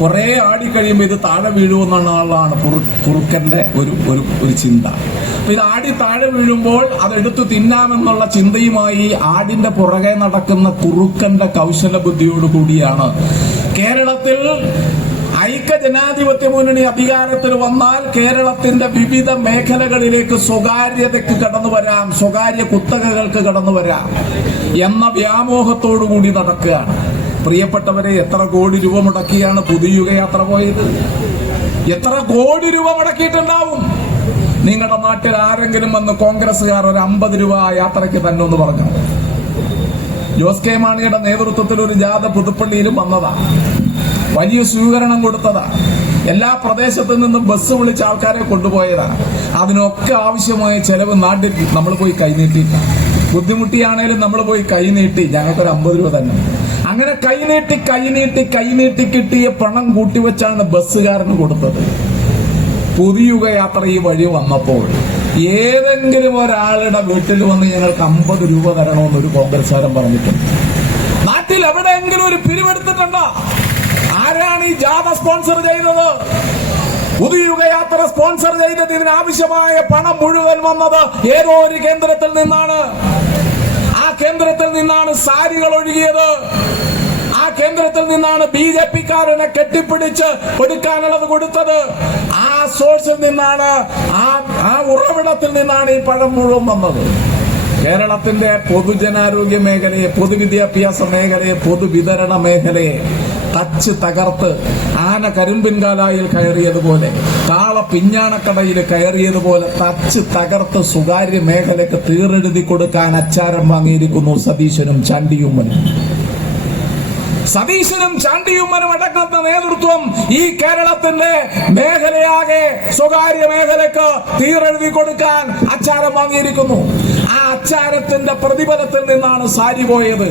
കുറെ ആടിക്കഴിയുമ്പോൾ ഇത് താഴെ വീഴുമെന്നാണ് കുറുക്കന്റെ ഒരു ചിന്ത. അപ്പൊ ഇത് ആടി താഴെ വീഴുമ്പോൾ അതെടുത്ത് തിന്നാമെന്നുള്ള ചിന്തയുമായി ആടിന്റെ പുറകെ നടക്കുന്ന കുറുക്കന്റെ കൗശല ബുദ്ധിയോട് കൂടിയാണ് കേരളത്തിൽ ഐക്യജനാധിപത്യ മുന്നണി അധികാരത്തിൽ വന്നാൽ കേരളത്തിന്റെ വിവിധ മേഖലകളിലേക്ക് സ്വകാര്യതയ്ക്ക് കടന്നു വരാം, സ്വകാര്യ കുത്തകകൾക്ക് കടന്നു വരാം എന്ന വ്യാമോഹത്തോടുകൂടി നടക്കുകയാണ്. പ്രിയപ്പെട്ടവരെ, എത്ര കോടി രൂപ മുടക്കിയാണ് പുതുയുഗ യാത്ര പോയത്? എത്ര കോടി രൂപ മുടക്കിയിട്ടുണ്ടാവും? നിങ്ങളുടെ നാട്ടിൽ ആരെങ്കിലും വന്ന് കോൺഗ്രസുകാർ ഒരു 50 രൂപ യാത്രയ്ക്ക് തന്നെ എന്ന് പറഞ്ഞു? ജോസ് കെ മാണിയുടെ നേതൃത്വത്തിൽ ഒരു ജാഥ പുതുപ്പള്ളിയിലും വന്നതാ. വലിയ സ്വീകരണം കൊടുത്തതാ. എല്ലാ പ്രദേശത്തു നിന്നും ബസ് വിളിച്ച ആൾക്കാരെ കൊണ്ടുപോയതാ. അതിനൊക്കെ ആവശ്യമായ ചെലവ് നാട്ടിൽ നമ്മൾ പോയി കൈനീട്ടി. ബുദ്ധിമുട്ടിയാണേലും നമ്മൾ പോയി കൈനീട്ടി. ഞങ്ങൾക്കൊരു 50 രൂപ തന്നെ. അങ്ങനെ കൈനീട്ടി കിട്ടിയ പണം കൂട്ടിവെച്ചാണ് ബസ്സുകാരന് കൊടുത്തത്. പുതുയുഗ യാത്ര ഈ വഴി വന്നപ്പോൾ ഏതെങ്കിലും ഒരാളുടെ വീട്ടിൽ വന്ന് ഞങ്ങൾക്ക് 50 രൂപ തരണമെന്നൊരു കോൺഗ്രസ്സുകാരൻ പറഞ്ഞിട്ടുണ്ട്? നാട്ടിൽ എവിടെയെങ്കിലും ഒരു പിരിവെടുത്തിട്ടുണ്ടോ? ആരാണ് ഈ ജാഥ സ്പോൺസർ ചെയ്തത്? പുതുയുഗ യാത്ര സ്പോൺസർ ചെയ്തത് ഇതിനാവശ്യമായ പണം മുഴുവൻ വന്നത് ഏതോ ഒരു കേന്ദ്രത്തിൽ നിന്നാണ്. ആ കേന്ദ്രത്തിൽ നിന്നാണ് സാരികൾ ഒഴുകിയത്. ആ കേന്ദ്രത്തിൽ നിന്നാണ് BJP-കാരനെ കെട്ടിപ്പിടിച്ച് കൊടുക്കാനുള്ളത് കൊടുത്തത്. ആ സോഴ്സിൽ നിന്നാണ്, ആ ഉറവിടത്തിൽ നിന്നാണ് ഈ പണം മുഴുവൻ വന്നത്. കേരളത്തിന്റെ പൊതുജനാരോഗ്യ മേഖലയെ, പൊതുവിദ്യാഭ്യാസ മേഖലയെ, പൊതുവിതരണ മേഖലയെ തച്ച് തകർത്ത് ആന കരിമ്പിൻകാലായിൽ കയറിയതുപോലെ, കാള പിഞ്ഞാണക്കടയിൽ കയറിയതുപോലെ തച്ച് തകർത്ത് സ്വകാര്യ മേഖലയ്ക്ക് തീറെഴുതി കൊടുക്കാൻ അച്ചാരം വാങ്ങിയിരിക്കുന്നു സതീശനും ചാണ്ടിയുമ്മനും അടങ്ങുന്ന നേതൃത്വം ഈ കേരളത്തിന്റെ മേഖലയാകെ സ്വകാര്യ മേഖലയ്ക്ക് തീറെഴുതി കൊടുക്കാൻ അച്ചാരം വാങ്ങിയിരിക്കുന്നു. ആ അച്ചാരത്തിന്റെ പ്രതിഫലത്തിൽ നിന്നാണ് സാരി പോയത്.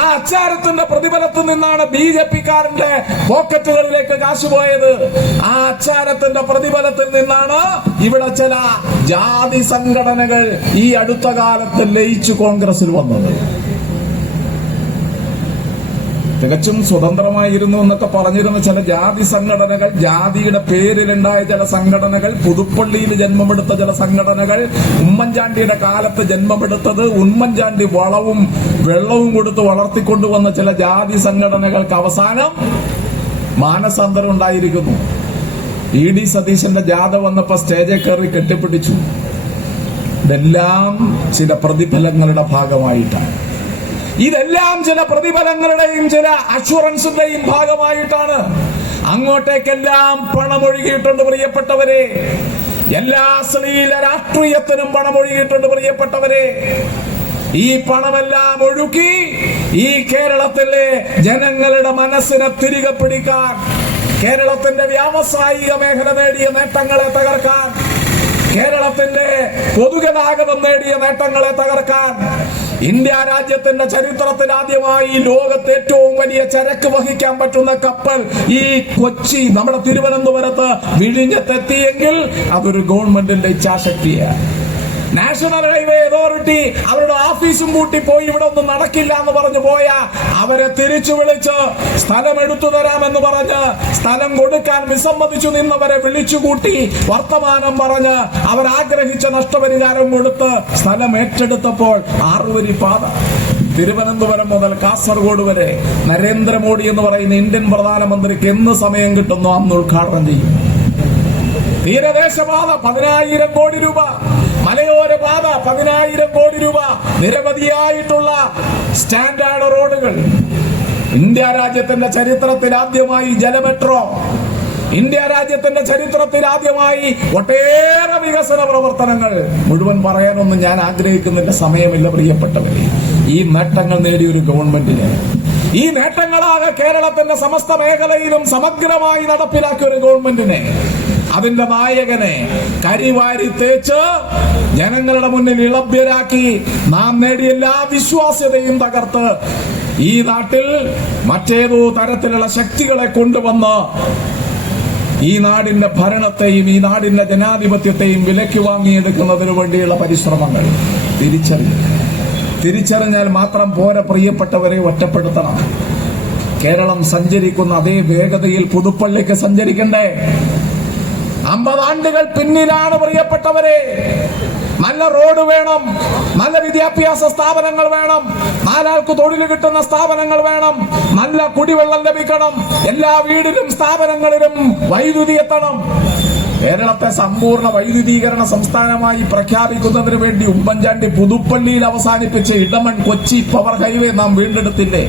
ആ അച്ചാരത്തിന്റെ പ്രതിഫലത്തിൽ നിന്നാണ് BJP-കാരന്റെ പോക്കറ്റുകളിലേക്ക് കാശ് പോയത്. ആ അച്ചാരത്തിന്റെ പ്രതിഫലത്തിൽ നിന്നാണ് ഇവിടെ ചില ജാതി സംഘടനകൾ ഈ അടുത്ത കാലത്ത് ലയിച്ചു കോൺഗ്രസിൽ വന്നത്. തികച്ചും സ്വതന്ത്രമായിരുന്നു എന്നൊക്കെ പറഞ്ഞിരുന്ന ചില ജാതി സംഘടനകൾ, ജാതിയുടെ പേരിലുണ്ടായ ചില സംഘടനകൾ, പുതുപ്പള്ളിയിൽ ജന്മമെടുത്ത ചില സംഘടനകൾ, ഉമ്മൻചാണ്ടിയുടെ കാലത്ത് ജന്മമെടുത്തത്, ഉമ്മൻചാണ്ടി വളവും വെള്ളവും കൊടുത്ത് വളർത്തിക്കൊണ്ടുവന്ന ചില ജാതി സംഘടനകൾക്ക് അവസാനം മാനസാന്തരം ഉണ്ടായിരിക്കുന്നു. ED സതീശന്റെ ജാഥ വന്നപ്പോ സ്റ്റേജിൽ കയറി കെട്ടിപ്പിടിച്ചു. ഇതെല്ലാം ചില പ്രതിഫലങ്ങളുടെ ഭാഗമായിട്ടാണ്. ഇതെല്ലാം ചില പ്രതിഫലങ്ങളുടെയും ചില അഷുറൻസിന്റെയും ഭാഗമായിട്ടാണ്. അങ്ങോട്ടേക്കെല്ലാം പണമൊഴുകിയിട്ടുണ്ട് പ്രിയപ്പെട്ടവരെ. എല്ലാ അശ്ലീല രാഷ്ട്രീയത്തിനും പണമൊഴുകിയിട്ടുണ്ട് പ്രിയപ്പെട്ടവരെ. ഈ പണമെല്ലാം ഒഴുക്കി ഈ കേരളത്തിലെ ജനങ്ങളുടെ മനസ്സിനെ തിരികെ പിടിക്കാൻ, കേരളത്തിന്റെ വ്യാവസായിക മേഖല നേടിയ നേട്ടങ്ങളെ തകർക്കാൻ, കേരളത്തിന്റെ പൊതുഗതാഗതം നേടിയ നേട്ടങ്ങളെ തകർക്കാൻ, ഇന്ത്യ രാജ്യത്തിന്റെ ചരിത്രത്തിൽ ആദ്യമായി ലോകത്ത് ഏറ്റവും വലിയ ചരക്ക് വഹിക്കാൻ പറ്റുന്ന കപ്പൽ ഈ കൊച്ചി നമ്മുടെ തിരുവനന്തപുരത്ത് വിഴിഞ്ഞത്തെത്തിയെങ്കിൽ അതൊരു ഗവൺമെന്റിന്റെ ഇച്ഛാശക്തിയാണ്. നാഷണൽ ഹൈവേ അതോറിറ്റി അവരുടെ ഓഫീസും കൂട്ടി പോയി ഇവിടെ ഒന്നും നടക്കില്ല എന്ന് പറഞ്ഞു പോയ അവരെ തിരിച്ചു വിളിച്ച് സ്ഥലം എടുത്തു തരാമെന്ന് പറഞ്ഞ് സ്ഥലം കൊടുക്കാൻ വിസമ്മതിച്ചു നിന്നവരെ വിളിച്ചുകൂട്ടി വർത്തമാനം പറഞ്ഞ് അവരാഗ്രഹിച്ച നഷ്ടപരിഹാരം കൊടുത്ത് സ്ഥലം ഏറ്റെടുത്തപ്പോൾ 6 വരി പാത തിരുവനന്തപുരം മുതൽ കാസർഗോഡ് വരെ നരേന്ദ്രമോദി എന്ന് പറയുന്ന ഇന്ത്യൻ പ്രധാനമന്ത്രിക്ക് എന്ന് സമയം കിട്ടുന്നു അന്ന് ഉദ്ഘാടനം ചെയ്യും. തീരദേശപാത 10,000 കോടി രൂപ, മലയോര പാത 10,000 കോടി രൂപ, നിരവധിയായിട്ടുള്ള സ്റ്റാൻഡേർഡ് റോഡുകൾ. ഇന്ത്യ രാജ്യത്തിന്റെ ചരിത്രത്തിൽ ആദ്യമായി ജലമെട്രോ, ഇന്ത്യ രാജ്യത്തിന്റെ ചരിത്രത്തിൽ ആദ്യമായി ഒട്ടേറെ വികസന പ്രവർത്തനങ്ങൾ. മുഴുവൻ പറയാനൊന്നും ഞാൻ ആഗ്രഹിക്കുന്നില്ല, സമയമില്ല പ്രിയപ്പെട്ടവരെ. ഈ നേട്ടങ്ങൾ നേടിയൊരു ഗവൺമെന്റിന്, ഈ നേട്ടങ്ങളാകെ കേരളത്തിന്റെ സമസ്ത മേഖലയിലും സമഗ്രമായി നടപ്പിലാക്കിയ ഒരു ഗവൺമെന്റിനെ, അതിന്റെ നായകനെ കരിവാരി തേച്ച് ജനങ്ങളുടെ മുന്നിൽ ഇളഭ്യരാക്കി നാം നേടിയ എല്ലാ വിശ്വാസ്യതയും തകർത്ത് ഈ നാട്ടിൽ മറ്റേതോ തരത്തിലുള്ള ശക്തികളെ കൊണ്ടുവന്ന് ഈ നാടിന്റെ ഭരണത്തെയും ഈ നാടിന്റെ ജനാധിപത്യത്തെയും വിലയ്ക്ക് വാങ്ങിയെടുക്കുന്നതിനു വേണ്ടിയുള്ള പരിശ്രമങ്ങൾ തിരിച്ചറിഞ്ഞാൽ മാത്രം പോരാ പ്രിയപ്പെട്ടവരെ, ഒറ്റപ്പെടുത്തണം. കേരളം സഞ്ചരിക്കുന്ന അതേ വേഗതയിൽ പുതുപ്പള്ളിക്ക് സഞ്ചരിക്കണ്ടേ? 50 ആണ്ടുകൾ പിന്നിലാണ് പ്രിയപ്പെട്ടവരെ. നല്ല റോഡ് വേണം, നല്ല വിദ്യാഭ്യാസ സ്ഥാപനങ്ങൾ വേണം, 4 ആൾക്ക് തൊഴിൽ കിട്ടുന്ന സ്ഥാപനങ്ങൾ വേണം, നല്ല കുടിവെള്ളം ലഭിക്കണം, എല്ലാ വീടിലും സ്ഥാപനങ്ങളിലും വൈദ്യുതി എത്തണം. കേരളത്തെ സമ്പൂർണ്ണ വൈദ്യുതീകരണ സംസ്ഥാനമായി പ്രഖ്യാപിക്കുന്നതിന് വേണ്ടി ഉമ്മൻചാണ്ടി പുതുപ്പള്ളിയിൽ അവസാനിപ്പിച്ച ഇടമൺ കൊച്ചി പവർ ഹൈവേ നാം വീണ്ടെടുത്തില്ലേ?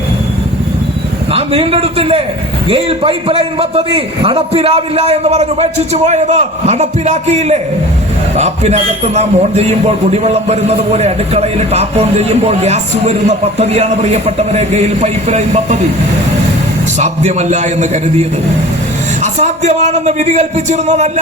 ഗെയിൽ പൈപ്പ് ലൈൻ പദ്ധതി നടപ്പിലാവില്ല എന്ന് പറഞ്ഞ് ഉപേക്ഷിച്ചു പോയത് നടപ്പിലാക്കിയില്ലേ? ടാപ്പിനകത്ത് നാം ഓൺ ചെയ്യുമ്പോൾ കുടിവെള്ളം വരുന്നത് പോലെ അടുക്കളയിൽ ടാപ്പ് ഓൺ ചെയ്യുമ്പോൾ ഗ്യാസ് വരുന്ന പദ്ധതിയാണ് പ്രിയപ്പെട്ടവരെ ഗെയിൽ പൈപ്പ് ലൈൻ പദ്ധതി. സാധ്യമല്ല എന്ന് കരുതിയത്, അസാധ്യമാണെന്ന് വിധി കൽപ്പിച്ചിരുന്നതല്ല,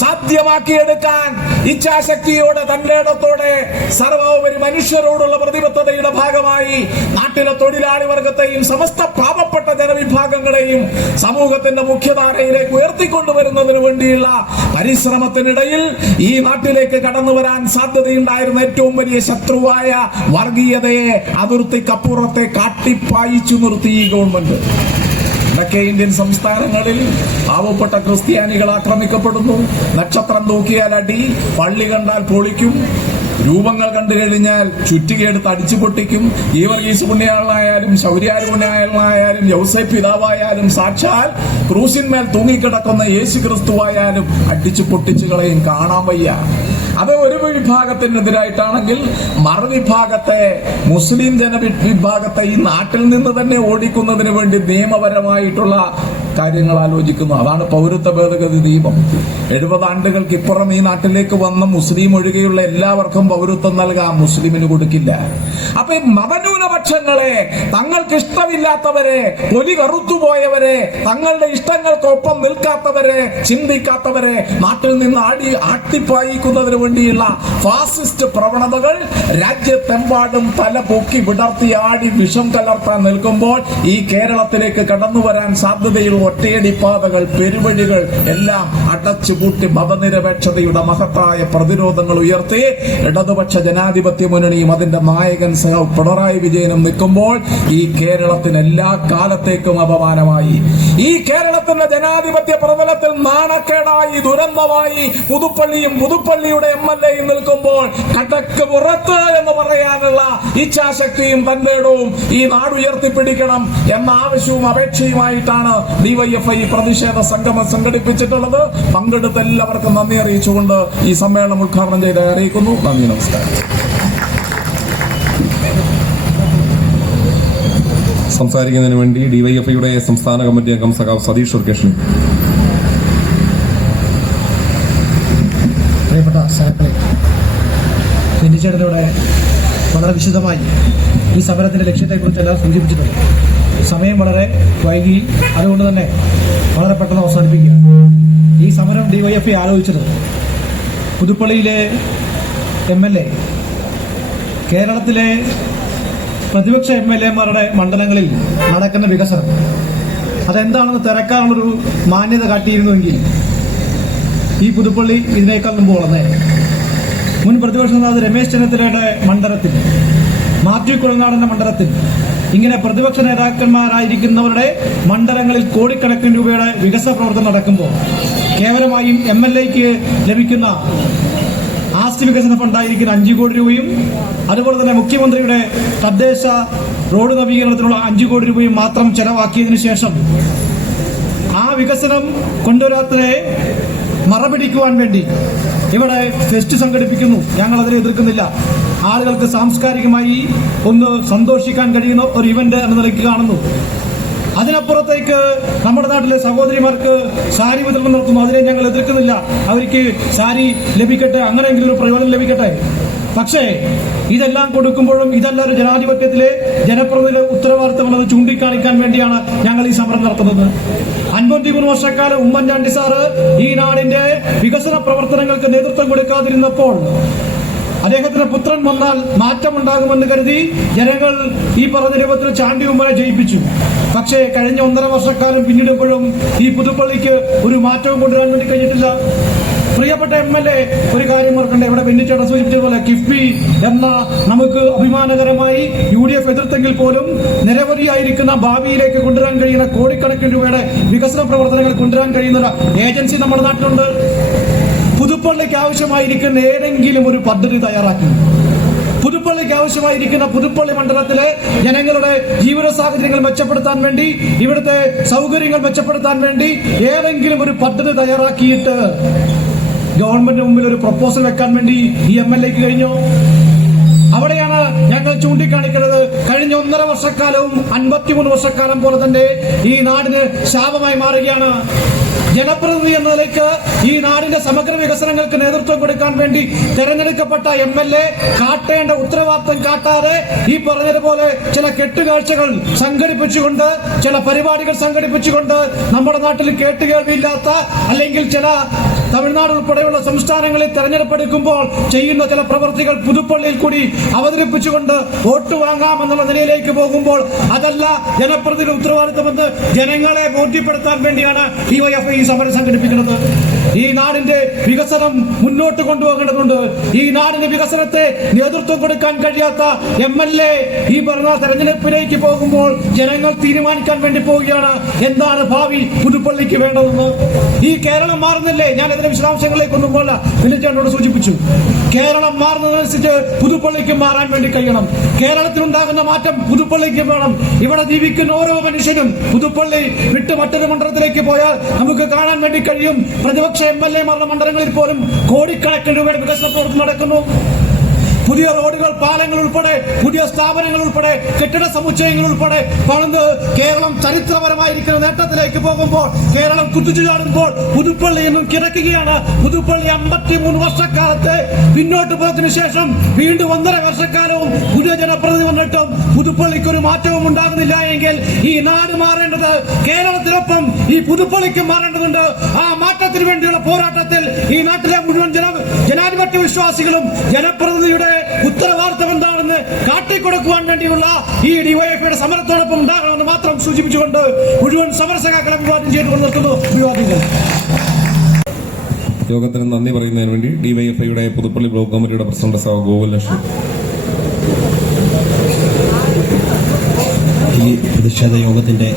സാധ്യമാക്കിയെടുക്കാൻ ഇച്ഛാശക്തിയോടെ തന്റേടത്തോടെ സർവോപരി മനുഷ്യരോടുള്ള പ്രതിബദ്ധതയുടെ ഭാഗമായി നാട്ടിലെ തൊഴിലാളി വർഗത്തെയും സമസ്ത പാവപ്പെട്ട ജനവിഭാഗങ്ങളെയും സമൂഹത്തിന്റെ മുഖ്യധാരയിലേക്ക് ഉയർത്തിക്കൊണ്ടുവരുന്നതിന് വേണ്ടിയുള്ള പരിശ്രമത്തിനിടയിൽ ഈ നാട്ടിലേക്ക് കടന്നു വരാൻ സാധ്യതയുണ്ടായിരുന്ന ഏറ്റവും വലിയ ശത്രുവായ വർഗീയതയെ അതിർത്തിക്കപ്പുറത്തെ കാട്ടിപ്പായിച്ചു നിർത്തി ഈ ഗവൺമെന്റ്. വടക്കേ ഇന്ത്യൻ സംസ്ഥാനങ്ങളിൽ പാവപ്പെട്ട ക്രിസ്ത്യാനികൾ ആക്രമിക്കപ്പെടുന്നു. നക്ഷത്രം നോക്കിയാൽ അടി, പള്ളി കണ്ടാൽ പൊളിക്കും, രൂപങ്ങൾ കണ്ടു കഴിഞ്ഞാൽ ചുറ്റികയെടുത്ത് അടിച്ചു പൊട്ടിക്കും. ഈ വർഗീസ് പുണ്യാളനായാലും ശൗര്യാർ പുണ്യാളനായാലും യൗസേപ്പ് പിതാവായാലും സാക്ഷാൽ ക്രൂശിന്മേൽ തൂങ്ങിക്കിടക്കുന്ന യേശു ക്രിസ്തുവായാലും അടിച്ചു പൊട്ടിച്ചു കളയും. കാണാൻ വയ്യ. അത് ഒരു വിഭാഗത്തിനെതിരായിട്ടാണെങ്കിൽ മറുവിഭാഗത്തെ മുസ്ലിം ജനവിഭാഗത്തെ ഈ നാട്ടിൽ നിന്ന് തന്നെ ഓടിക്കുന്നതിന് വേണ്ടി നിയമപരമായിട്ടുള്ള കാര്യങ്ങൾ ആലോചിക്കുന്നു. അതാണ് പൗരത്വ ഭേദഗതി നിയമം. 70 ആണ്ടുകൾക്ക് ഇപ്പുറം ഈ നാട്ടിലേക്ക് വന്ന മുസ്ലിം ഒഴികെയുള്ള എല്ലാവർക്കും പൗരത്വം നൽകാം, മുസ്ലിമിന് കൊടുക്കില്ല. അപ്പൊ ഈ മതന്യൂനപക്ഷങ്ങളെ, തങ്ങൾക്ക് ഇഷ്ടമില്ലാത്തവരെ, തൊലി കറുത്തുപോയവരെ, തങ്ങളുടെ ഇഷ്ടങ്ങൾക്കൊപ്പം നിൽക്കാത്തവരെ, ചിന്തിക്കാത്തവരെ നാട്ടിൽ നിന്ന് ആട്ടിപ്പായിക്കുന്നതിന് വേണ്ടിയുള്ള ഫാസിസ്റ്റ് പ്രവണതകൾ രാജ്യത്തെമ്പാടും തല പൊക്കി വിടർത്തി ആടി വിഷം കലർത്താൻ നിൽക്കുമ്പോൾ ഈ കേരളത്തിലേക്ക് കടന്നു വരാൻ സാധ്യതയുള്ള ഒറ്റയടി പാതകൾ, പെരുവഴികൾ എല്ലാം അടച്ചുപൂട്ടി മതനിരപേക്ഷതയുടെ മഹത്തായ പ്രതിരോധങ്ങൾ ഉയർത്തി ഇടതുപക്ഷ ജനാധിപത്യ മുന്നണിയും അതിന്റെ നായകൻ സഹ പിണറായി വിജയനും നിൽക്കുമ്പോൾ ഈ കേരളത്തിന് എല്ലാ കാലത്തേക്കും അപമാനമായി, ഈ കേരളത്തിന്റെ ജനാധിപത്യ പ്രതലത്തിൽ നാണക്കേടായി, ദുരന്തമായി പുതുപ്പള്ളിയുടെ MLA നിൽക്കുമ്പോൾ കടക്ക് പുറത്ത് എന്ന് പറയാനുള്ള ഇച്ഛാശക്തിയും തന്റേടവും ഈ നാടുയർത്തിപ്പിടിക്കണം എന്ന ആവശ്യവും അപേക്ഷയുമായിട്ടാണ് DYFI പ്രതിഷേധ സംഗമം സംഘടിപ്പിച്ചിട്ടുള്ളത്. പങ്കെടുത്ത എല്ലാവർക്കും നന്ദി അറിയിച്ചുകൊണ്ട് ഈ സമ്മേളനം ഉദ്ഘാടനം ചെയ്ത് അറിയിക്കുന്നു. നന്ദി, നമസ്കാരം. സംസാരിക്കുന്നതിന് വേണ്ടി ഡിവൈഎഫ്ഐയുടെ സംസ്ഥാന കമ്മിറ്റി അംഗം സഖാവ് സതീഷ് ഉർക്കേഷ്. പ്രിയപ്പെട്ട സഹകളെ, ബെന്നിച്ചേട്ടനോടെ വളരെ വിശദമായി ഈ സമരത്തിന്റെ ലക്ഷ്യത്തെക്കുറിച്ച് എല്ലാം സൂചിപ്പിച്ചിട്ടുണ്ട്. സമയം വളരെ വൈകി, അതുകൊണ്ട് തന്നെ വളരെ പെട്ടെന്ന് അവസാനിപ്പിക്കുക. ഈ സമരം ഡിവൈഎഫ്ഐ ആലോചിച്ചത് പുതുപ്പള്ളിയിലെ MLA കേരളത്തിലെ പ്രതിപക്ഷ MLA-മാരുടെ മണ്ഡലങ്ങളിൽ നടക്കുന്ന വികസനം അതെന്താണെന്ന് തിരക്കാനുള്ളൊരു മാന്യത കാട്ടിയിരുന്നുവെങ്കിൽ ഈ പുതുപ്പള്ളി ഇതിനേക്കാൾ മുമ്പ് വളർന്നേ. മുൻ പ്രതിപക്ഷ നേതാവ് രമേശ് ചെന്നിത്തലയുടെ മണ്ഡലത്തിൽ, മാത്യു കുഴൽനാടന്റെ മണ്ഡലത്തിൽ ഇങ്ങനെ പ്രതിപക്ഷ നേതാക്കന്മാരായിരിക്കുന്നവരുടെ മണ്ഡലങ്ങളിൽ കോടിക്കണക്കിന് രൂപയുടെ വികസന പ്രവർത്തനം നടക്കുമ്പോൾ കേവലമായും MLA-ക്ക് ലഭിക്കുന്ന ആസ്തി വികസന ഫണ്ടായിരിക്കുന്ന 5 കോടി രൂപയും അതുപോലെ തന്നെ മുഖ്യമന്ത്രിയുടെ തദ്ദേശ റോഡ് നവീകരണത്തിനുള്ള 5 കോടി രൂപയും മാത്രം ചെലവാക്കിയതിനു ശേഷം ആ വികസനം കൊണ്ടുവരാത്തതിനെ മറപിടിക്കുവാൻ വേണ്ടി ഇവിടെ ഫെസ്റ്റ് സംഘടിപ്പിക്കുന്നു. ഞങ്ങൾ അതിനെ എതിർക്കുന്നില്ല. ആളുകൾക്ക് സാംസ്കാരികമായി ഒന്ന് സന്തോഷിക്കാൻ കഴിയുന്ന ഒരു ഇവന്റ് എന്ന നിലയ്ക്ക് കാണുന്നു. അതിനപ്പുറത്തേക്ക് നമ്മുടെ നാട്ടിലെ സഹോദരിമാർക്ക് സാരി വിതരണം നടത്തുന്നു. അതിനെ ഞങ്ങൾ എതിർക്കുന്നില്ല. അവർക്ക് സാരി ലഭിക്കട്ടെ, അങ്ങനെയെങ്കിലും ഒരു പ്രയോജനം ലഭിക്കട്ടെ. പക്ഷേ ഇതെല്ലാം കൊടുക്കുമ്പോഴും ഇതല്ല ഒരു ജനാധിപത്യത്തിലെ ജനപ്രതിനിധിയുടെ ഉത്തരവാദിത്തമുള്ളത് ചൂണ്ടിക്കാണിക്കാൻ വേണ്ടിയാണ് ഞങ്ങൾ ഈ സമരം നടത്തുന്നത്. 53 വർഷക്കാലം ഉമ്മൻചാണ്ടി സാറ് ഈ നാടിന്റെ വികസന പ്രവർത്തനങ്ങൾക്ക് നേതൃത്വം കൊടുക്കാതിരുന്നപ്പോൾ അദ്ദേഹത്തിന്റെ പുത്രൻ വന്നാൽ മാറ്റമുണ്ടാകുമെന്ന് കരുതി ജനങ്ങൾ ഈ പറഞ്ഞ രൂപത്തിൽ ചാണ്ടി ഉമ്മനെ ജയിപ്പിച്ചു. പക്ഷേ കഴിഞ്ഞ 1.5 വർഷക്കാലം പിന്നിടുമ്പോഴും ഈ പുതുപ്പള്ളിക്ക് ഒരു മാറ്റവും കൊണ്ടുവരാൻ വേണ്ടി കഴിഞ്ഞിട്ടില്ല. പ്രിയപ്പെട്ട MLA ഒരു കാര്യം ഓർക്കണ്ടേ, ഇവിടെ ബെന്നിച്ചേട്ടൻ സൂചിപ്പിച്ചതുപോലെ കിഫ്ബി എന്ന നമുക്ക് അഭിമാനകരമായി UDF എതിർത്തെങ്കിൽ പോലും നിരവധിയായിരിക്കുന്ന ഭാവിയിലേക്ക് കൊണ്ടുവരാൻ കഴിയുന്ന കോടിക്കണക്കിന് രൂപയുടെ വികസന പ്രവർത്തനങ്ങൾ കൊണ്ടുവരാൻ കഴിയുന്ന ഒരു ഏജൻസി നമ്മുടെ നാട്ടിലുണ്ട്. പുതുപ്പള്ളിക്ക് ആവശ്യമായിരിക്കുന്ന ഏതെങ്കിലും ഒരു പദ്ധതി തയ്യാറാക്കി പുതുപ്പള്ളിക്ക് ആവശ്യമായിരിക്കുന്ന പുതുപ്പള്ളി മണ്ഡലത്തിലെ ജനങ്ങളുടെ ജീവിത സാഹചര്യങ്ങൾ മെച്ചപ്പെടുത്താൻ വേണ്ടി, ഇവിടുത്തെ സൗകര്യങ്ങൾ മെച്ചപ്പെടുത്താൻ വേണ്ടി ഏതെങ്കിലും ഒരു പദ്ധതി തയ്യാറാക്കിയിട്ട് ഗവൺമെന്റ് മുമ്പിൽ ഒരു പ്രപ്പോസൽ വെക്കാൻ വേണ്ടി ഈ MLA-ക്ക് കഴിഞ്ഞോ? അവിടെയാണ് ഞങ്ങൾ ചൂണ്ടിക്കാണിക്കുന്നത്. കഴിഞ്ഞ 1.5 വർഷക്കാലവും 53 വർഷക്കാലം പോലെ തന്നെ ഈ നാടിന് ശാപമായി മാറുകയാണ്. ജനപ്രതിനിധി എന്ന നിലയ്ക്ക് ഈ നാടിന്റെ സമഗ്ര വികസനങ്ങൾക്ക് നേതൃത്വം കൊടുക്കാൻ വേണ്ടി തെരഞ്ഞെടുക്കപ്പെട്ട MLA കാട്ടേണ്ട ഉത്തരവാദിത്തം കാട്ടാതെ ഈ പറഞ്ഞതുപോലെ ചില കെട്ടുകാഴ്ചകൾ സംഘടിപ്പിച്ചുകൊണ്ട്, ചില പരിപാടികൾ സംഘടിപ്പിച്ചുകൊണ്ട് നമ്മുടെ നാട്ടിൽ കേട്ടുകേൾവിയില്ലാത്ത, അല്ലെങ്കിൽ ചില തമിഴ്നാട് ഉൾപ്പെടെയുള്ള സംസ്ഥാനങ്ങളിൽ തെരഞ്ഞെടുപ്പെടുക്കുമ്പോൾ ചെയ്യുന്ന ചില പ്രവൃത്തികൾ പുതുപ്പള്ളിയിൽ കൂടി അവതരിപ്പിച്ചുകൊണ്ട് വോട്ട് വാങ്ങാമെന്നുള്ള നിലയിലേക്ക് പോകുമ്പോൾ അതല്ല ജനപ്രതിനിധി ഉത്തരവാദിത്തമെന്ന് ജനങ്ങളെ ബോധ്യപ്പെടുത്താൻ വേണ്ടിയാണ് ഡിവൈഎഫ്ഐ ഈ സമരം സംഘടിപ്പിക്കുന്നത്. ഈ നാടിന്റെ വികസനം മുന്നോട്ട് കൊണ്ടുപോകേണ്ടതുണ്ട്. ഈ നാടിന്റെ വികസനത്തെ നേതൃത്വം കൊടുക്കാൻ കഴിയാത്ത MLA ഈ പറഞ്ഞ തെരഞ്ഞെടുപ്പിലേക്ക് പോകുമ്പോൾ ജനങ്ങൾ തീരുമാനിക്കാൻ വേണ്ടി പോവുകയാണ് എന്താണ് ഭാവി പുതുപ്പള്ളിക്ക് വേണ്ടതെന്ന്. ഈ കേരളം മാറുന്നില്ലേ? ഞാൻ ഇതിന്റെ വിശദാംശങ്ങളിലേക്കൊന്നും പോലെ വിളിച്ചോട് സൂചിപ്പിച്ചു. കേരളം മാറുന്നതനുസരിച്ച് പുതുപ്പള്ളിക്ക് മാറാൻ വേണ്ടി കഴിയണം. കേരളത്തിലുണ്ടാകുന്ന മാറ്റം പുതുപ്പള്ളിക്ക് വേണം. ഇവിടെ ജീവിക്കുന്ന ഓരോ മനുഷ്യനും പുതുപ്പള്ളി വിട്ട് മറ്റൊരു മണ്ഡലത്തിലേക്ക് പോയാൽ നമുക്ക് കാണാൻ വേണ്ടി കഴിയും. പ്രതിപക്ഷ MLA-മാരുടെ മണ്ഡലങ്ങളിൽ പോലും കോടിക്കണക്കിന് രൂപയുടെ വികസന പ്രവർത്തനം നടക്കുന്നു. പുതിയ റോഡുകൾ, പാലങ്ങൾ ഉൾപ്പെടെ, പുതിയ സ്ഥാപനങ്ങൾ ഉൾപ്പെടെ, കെട്ടിട സമുച്ചയങ്ങൾ ഉൾപ്പെടെ പണിത് കേരളം ചരിത്രപരമായിരിക്കുന്ന നേട്ടത്തിലേക്ക് പോകുമ്പോൾ, കേരളം കുതിച്ചു ചാടുമ്പോൾ പുതുപ്പള്ളി ഇന്നും കിടക്കുകയാണ്. പുതുപ്പള്ളി 53 വർഷക്കാലത്തെ പിന്നോട്ട് പോയതിനു ശേഷം വീണ്ടും 1.5 വർഷക്കാലവും പുതിയ ജനപ്രതിനിധി വന്നിട്ടും പുതുപ്പള്ളിക്ക് ഒരു മാറ്റവും ഉണ്ടാകുന്നില്ല എങ്കിൽ ഈ നാട് മാറേണ്ടത് കേരളത്തിനൊപ്പം ഈ പുതുപ്പള്ളിക്ക് മാറേണ്ടതുണ്ട്. ആ മാറ്റത്തിന് വേണ്ടിയുള്ള പോരാട്ടത്തിൽ ഈ നാട്ടിലെ മുഴുവൻ ജനാധിപത്യ വിശ്വാസികളും ജനപ്രതിനിധിയുടെ ഉത്തരവാദിത്തം എന്താണെന്ന് കാട്ടിക്കൊടുക്കുവാൻ വേണ്ടിയുള്ള ഈ ഡിവൈഎഫ്ഐയുടെ സമരത്തോടൊപ്പം ഉണ്ടാകണമെന്ന് മാത്രം സൂചിപ്പിച്ചുകൊണ്ട് മുഴുവൻ സമരസഖാക്കളെ അഭിവാദ്യം ചെയ്തുകൊണ്ട് നിർത്തുന്നു. അഭിവാദ്യങ്ങൾ. യോഗത്തിന് നന്ദി പറയുന്നതിന് വേണ്ടി ഡിവൈഎഫ്ഐയുടെ പുതുപ്പള്ളി ബ്ലോക്ക് കമ്മിറ്റിയുടെ പ്രസിഡന്റ് സഹ ഗോകുലലക്ഷ്മി. ഈ പ്രതിഷേധ യോഗത്തിന്റെ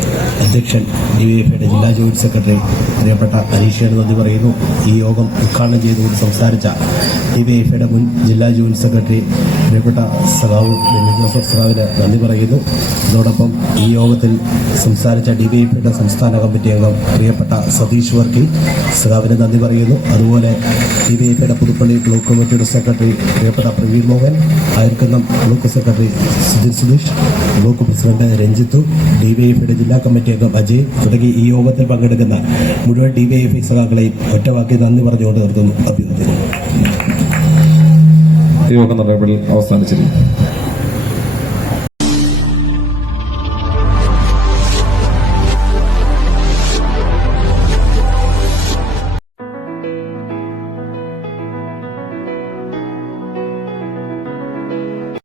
അധ്യക്ഷൻ ഡിവൈഎഫ്ഐയുടെ ജില്ലാ ജോയിന്റ് സെക്രട്ടറി പ്രിയപ്പെട്ട അനീഷയോട് നന്ദി പറയുന്നു. ഈ യോഗം ഉദ്ഘാടനം ചെയ്തുകൊണ്ട് സംസാരിച്ച ഡിവൈഎഫ്ഐയുടെ മുൻ ജില്ലാ ജോയിന്റ് സെക്രട്ടറി പ്രിയപ്പെട്ട സഖാവ് ബെന്നി ജോസഫ് സഖാവിന് നന്ദി പറയുന്നു. അതോടൊപ്പം ഈ യോഗത്തിൽ സംസാരിച്ച ഡിവൈഎഫ്ഐയുടെ സംസ്ഥാന കമ്മിറ്റി അംഗം പ്രിയപ്പെട്ട സതീഷ് വർക്കി സഖാവിന് നന്ദി പറയുന്നു. അതുപോലെ ഡിവൈഎഫ്ഐയുടെ പുതുപ്പള്ളി ബ്ലോക്ക് കമ്മിറ്റിയുടെ സെക്രട്ടറി പ്രിയപ്പെട്ട Praveen Mohan, Ayarkunnam block secretary Sudheer Sudheesh, block president Ranjith, ഡിവൈഎഫ്ഐയുടെ ജില്ലാ കമ്മിറ്റി അംഗം അജയ് തുടങ്ങി ഈ യോഗത്തിൽ പങ്കെടുക്കുന്ന മുഴുവൻ ഡിവൈഎഫ്ഐ സഖാക്കളെയും ഒറ്റവാക്കി നന്ദി പറഞ്ഞുകൊണ്ട് നിർത്തുന്നു. അഭിനന്ദനം. യോഗ നടപടികൾ അവസാനിച്ചിരിക്കുന്നു.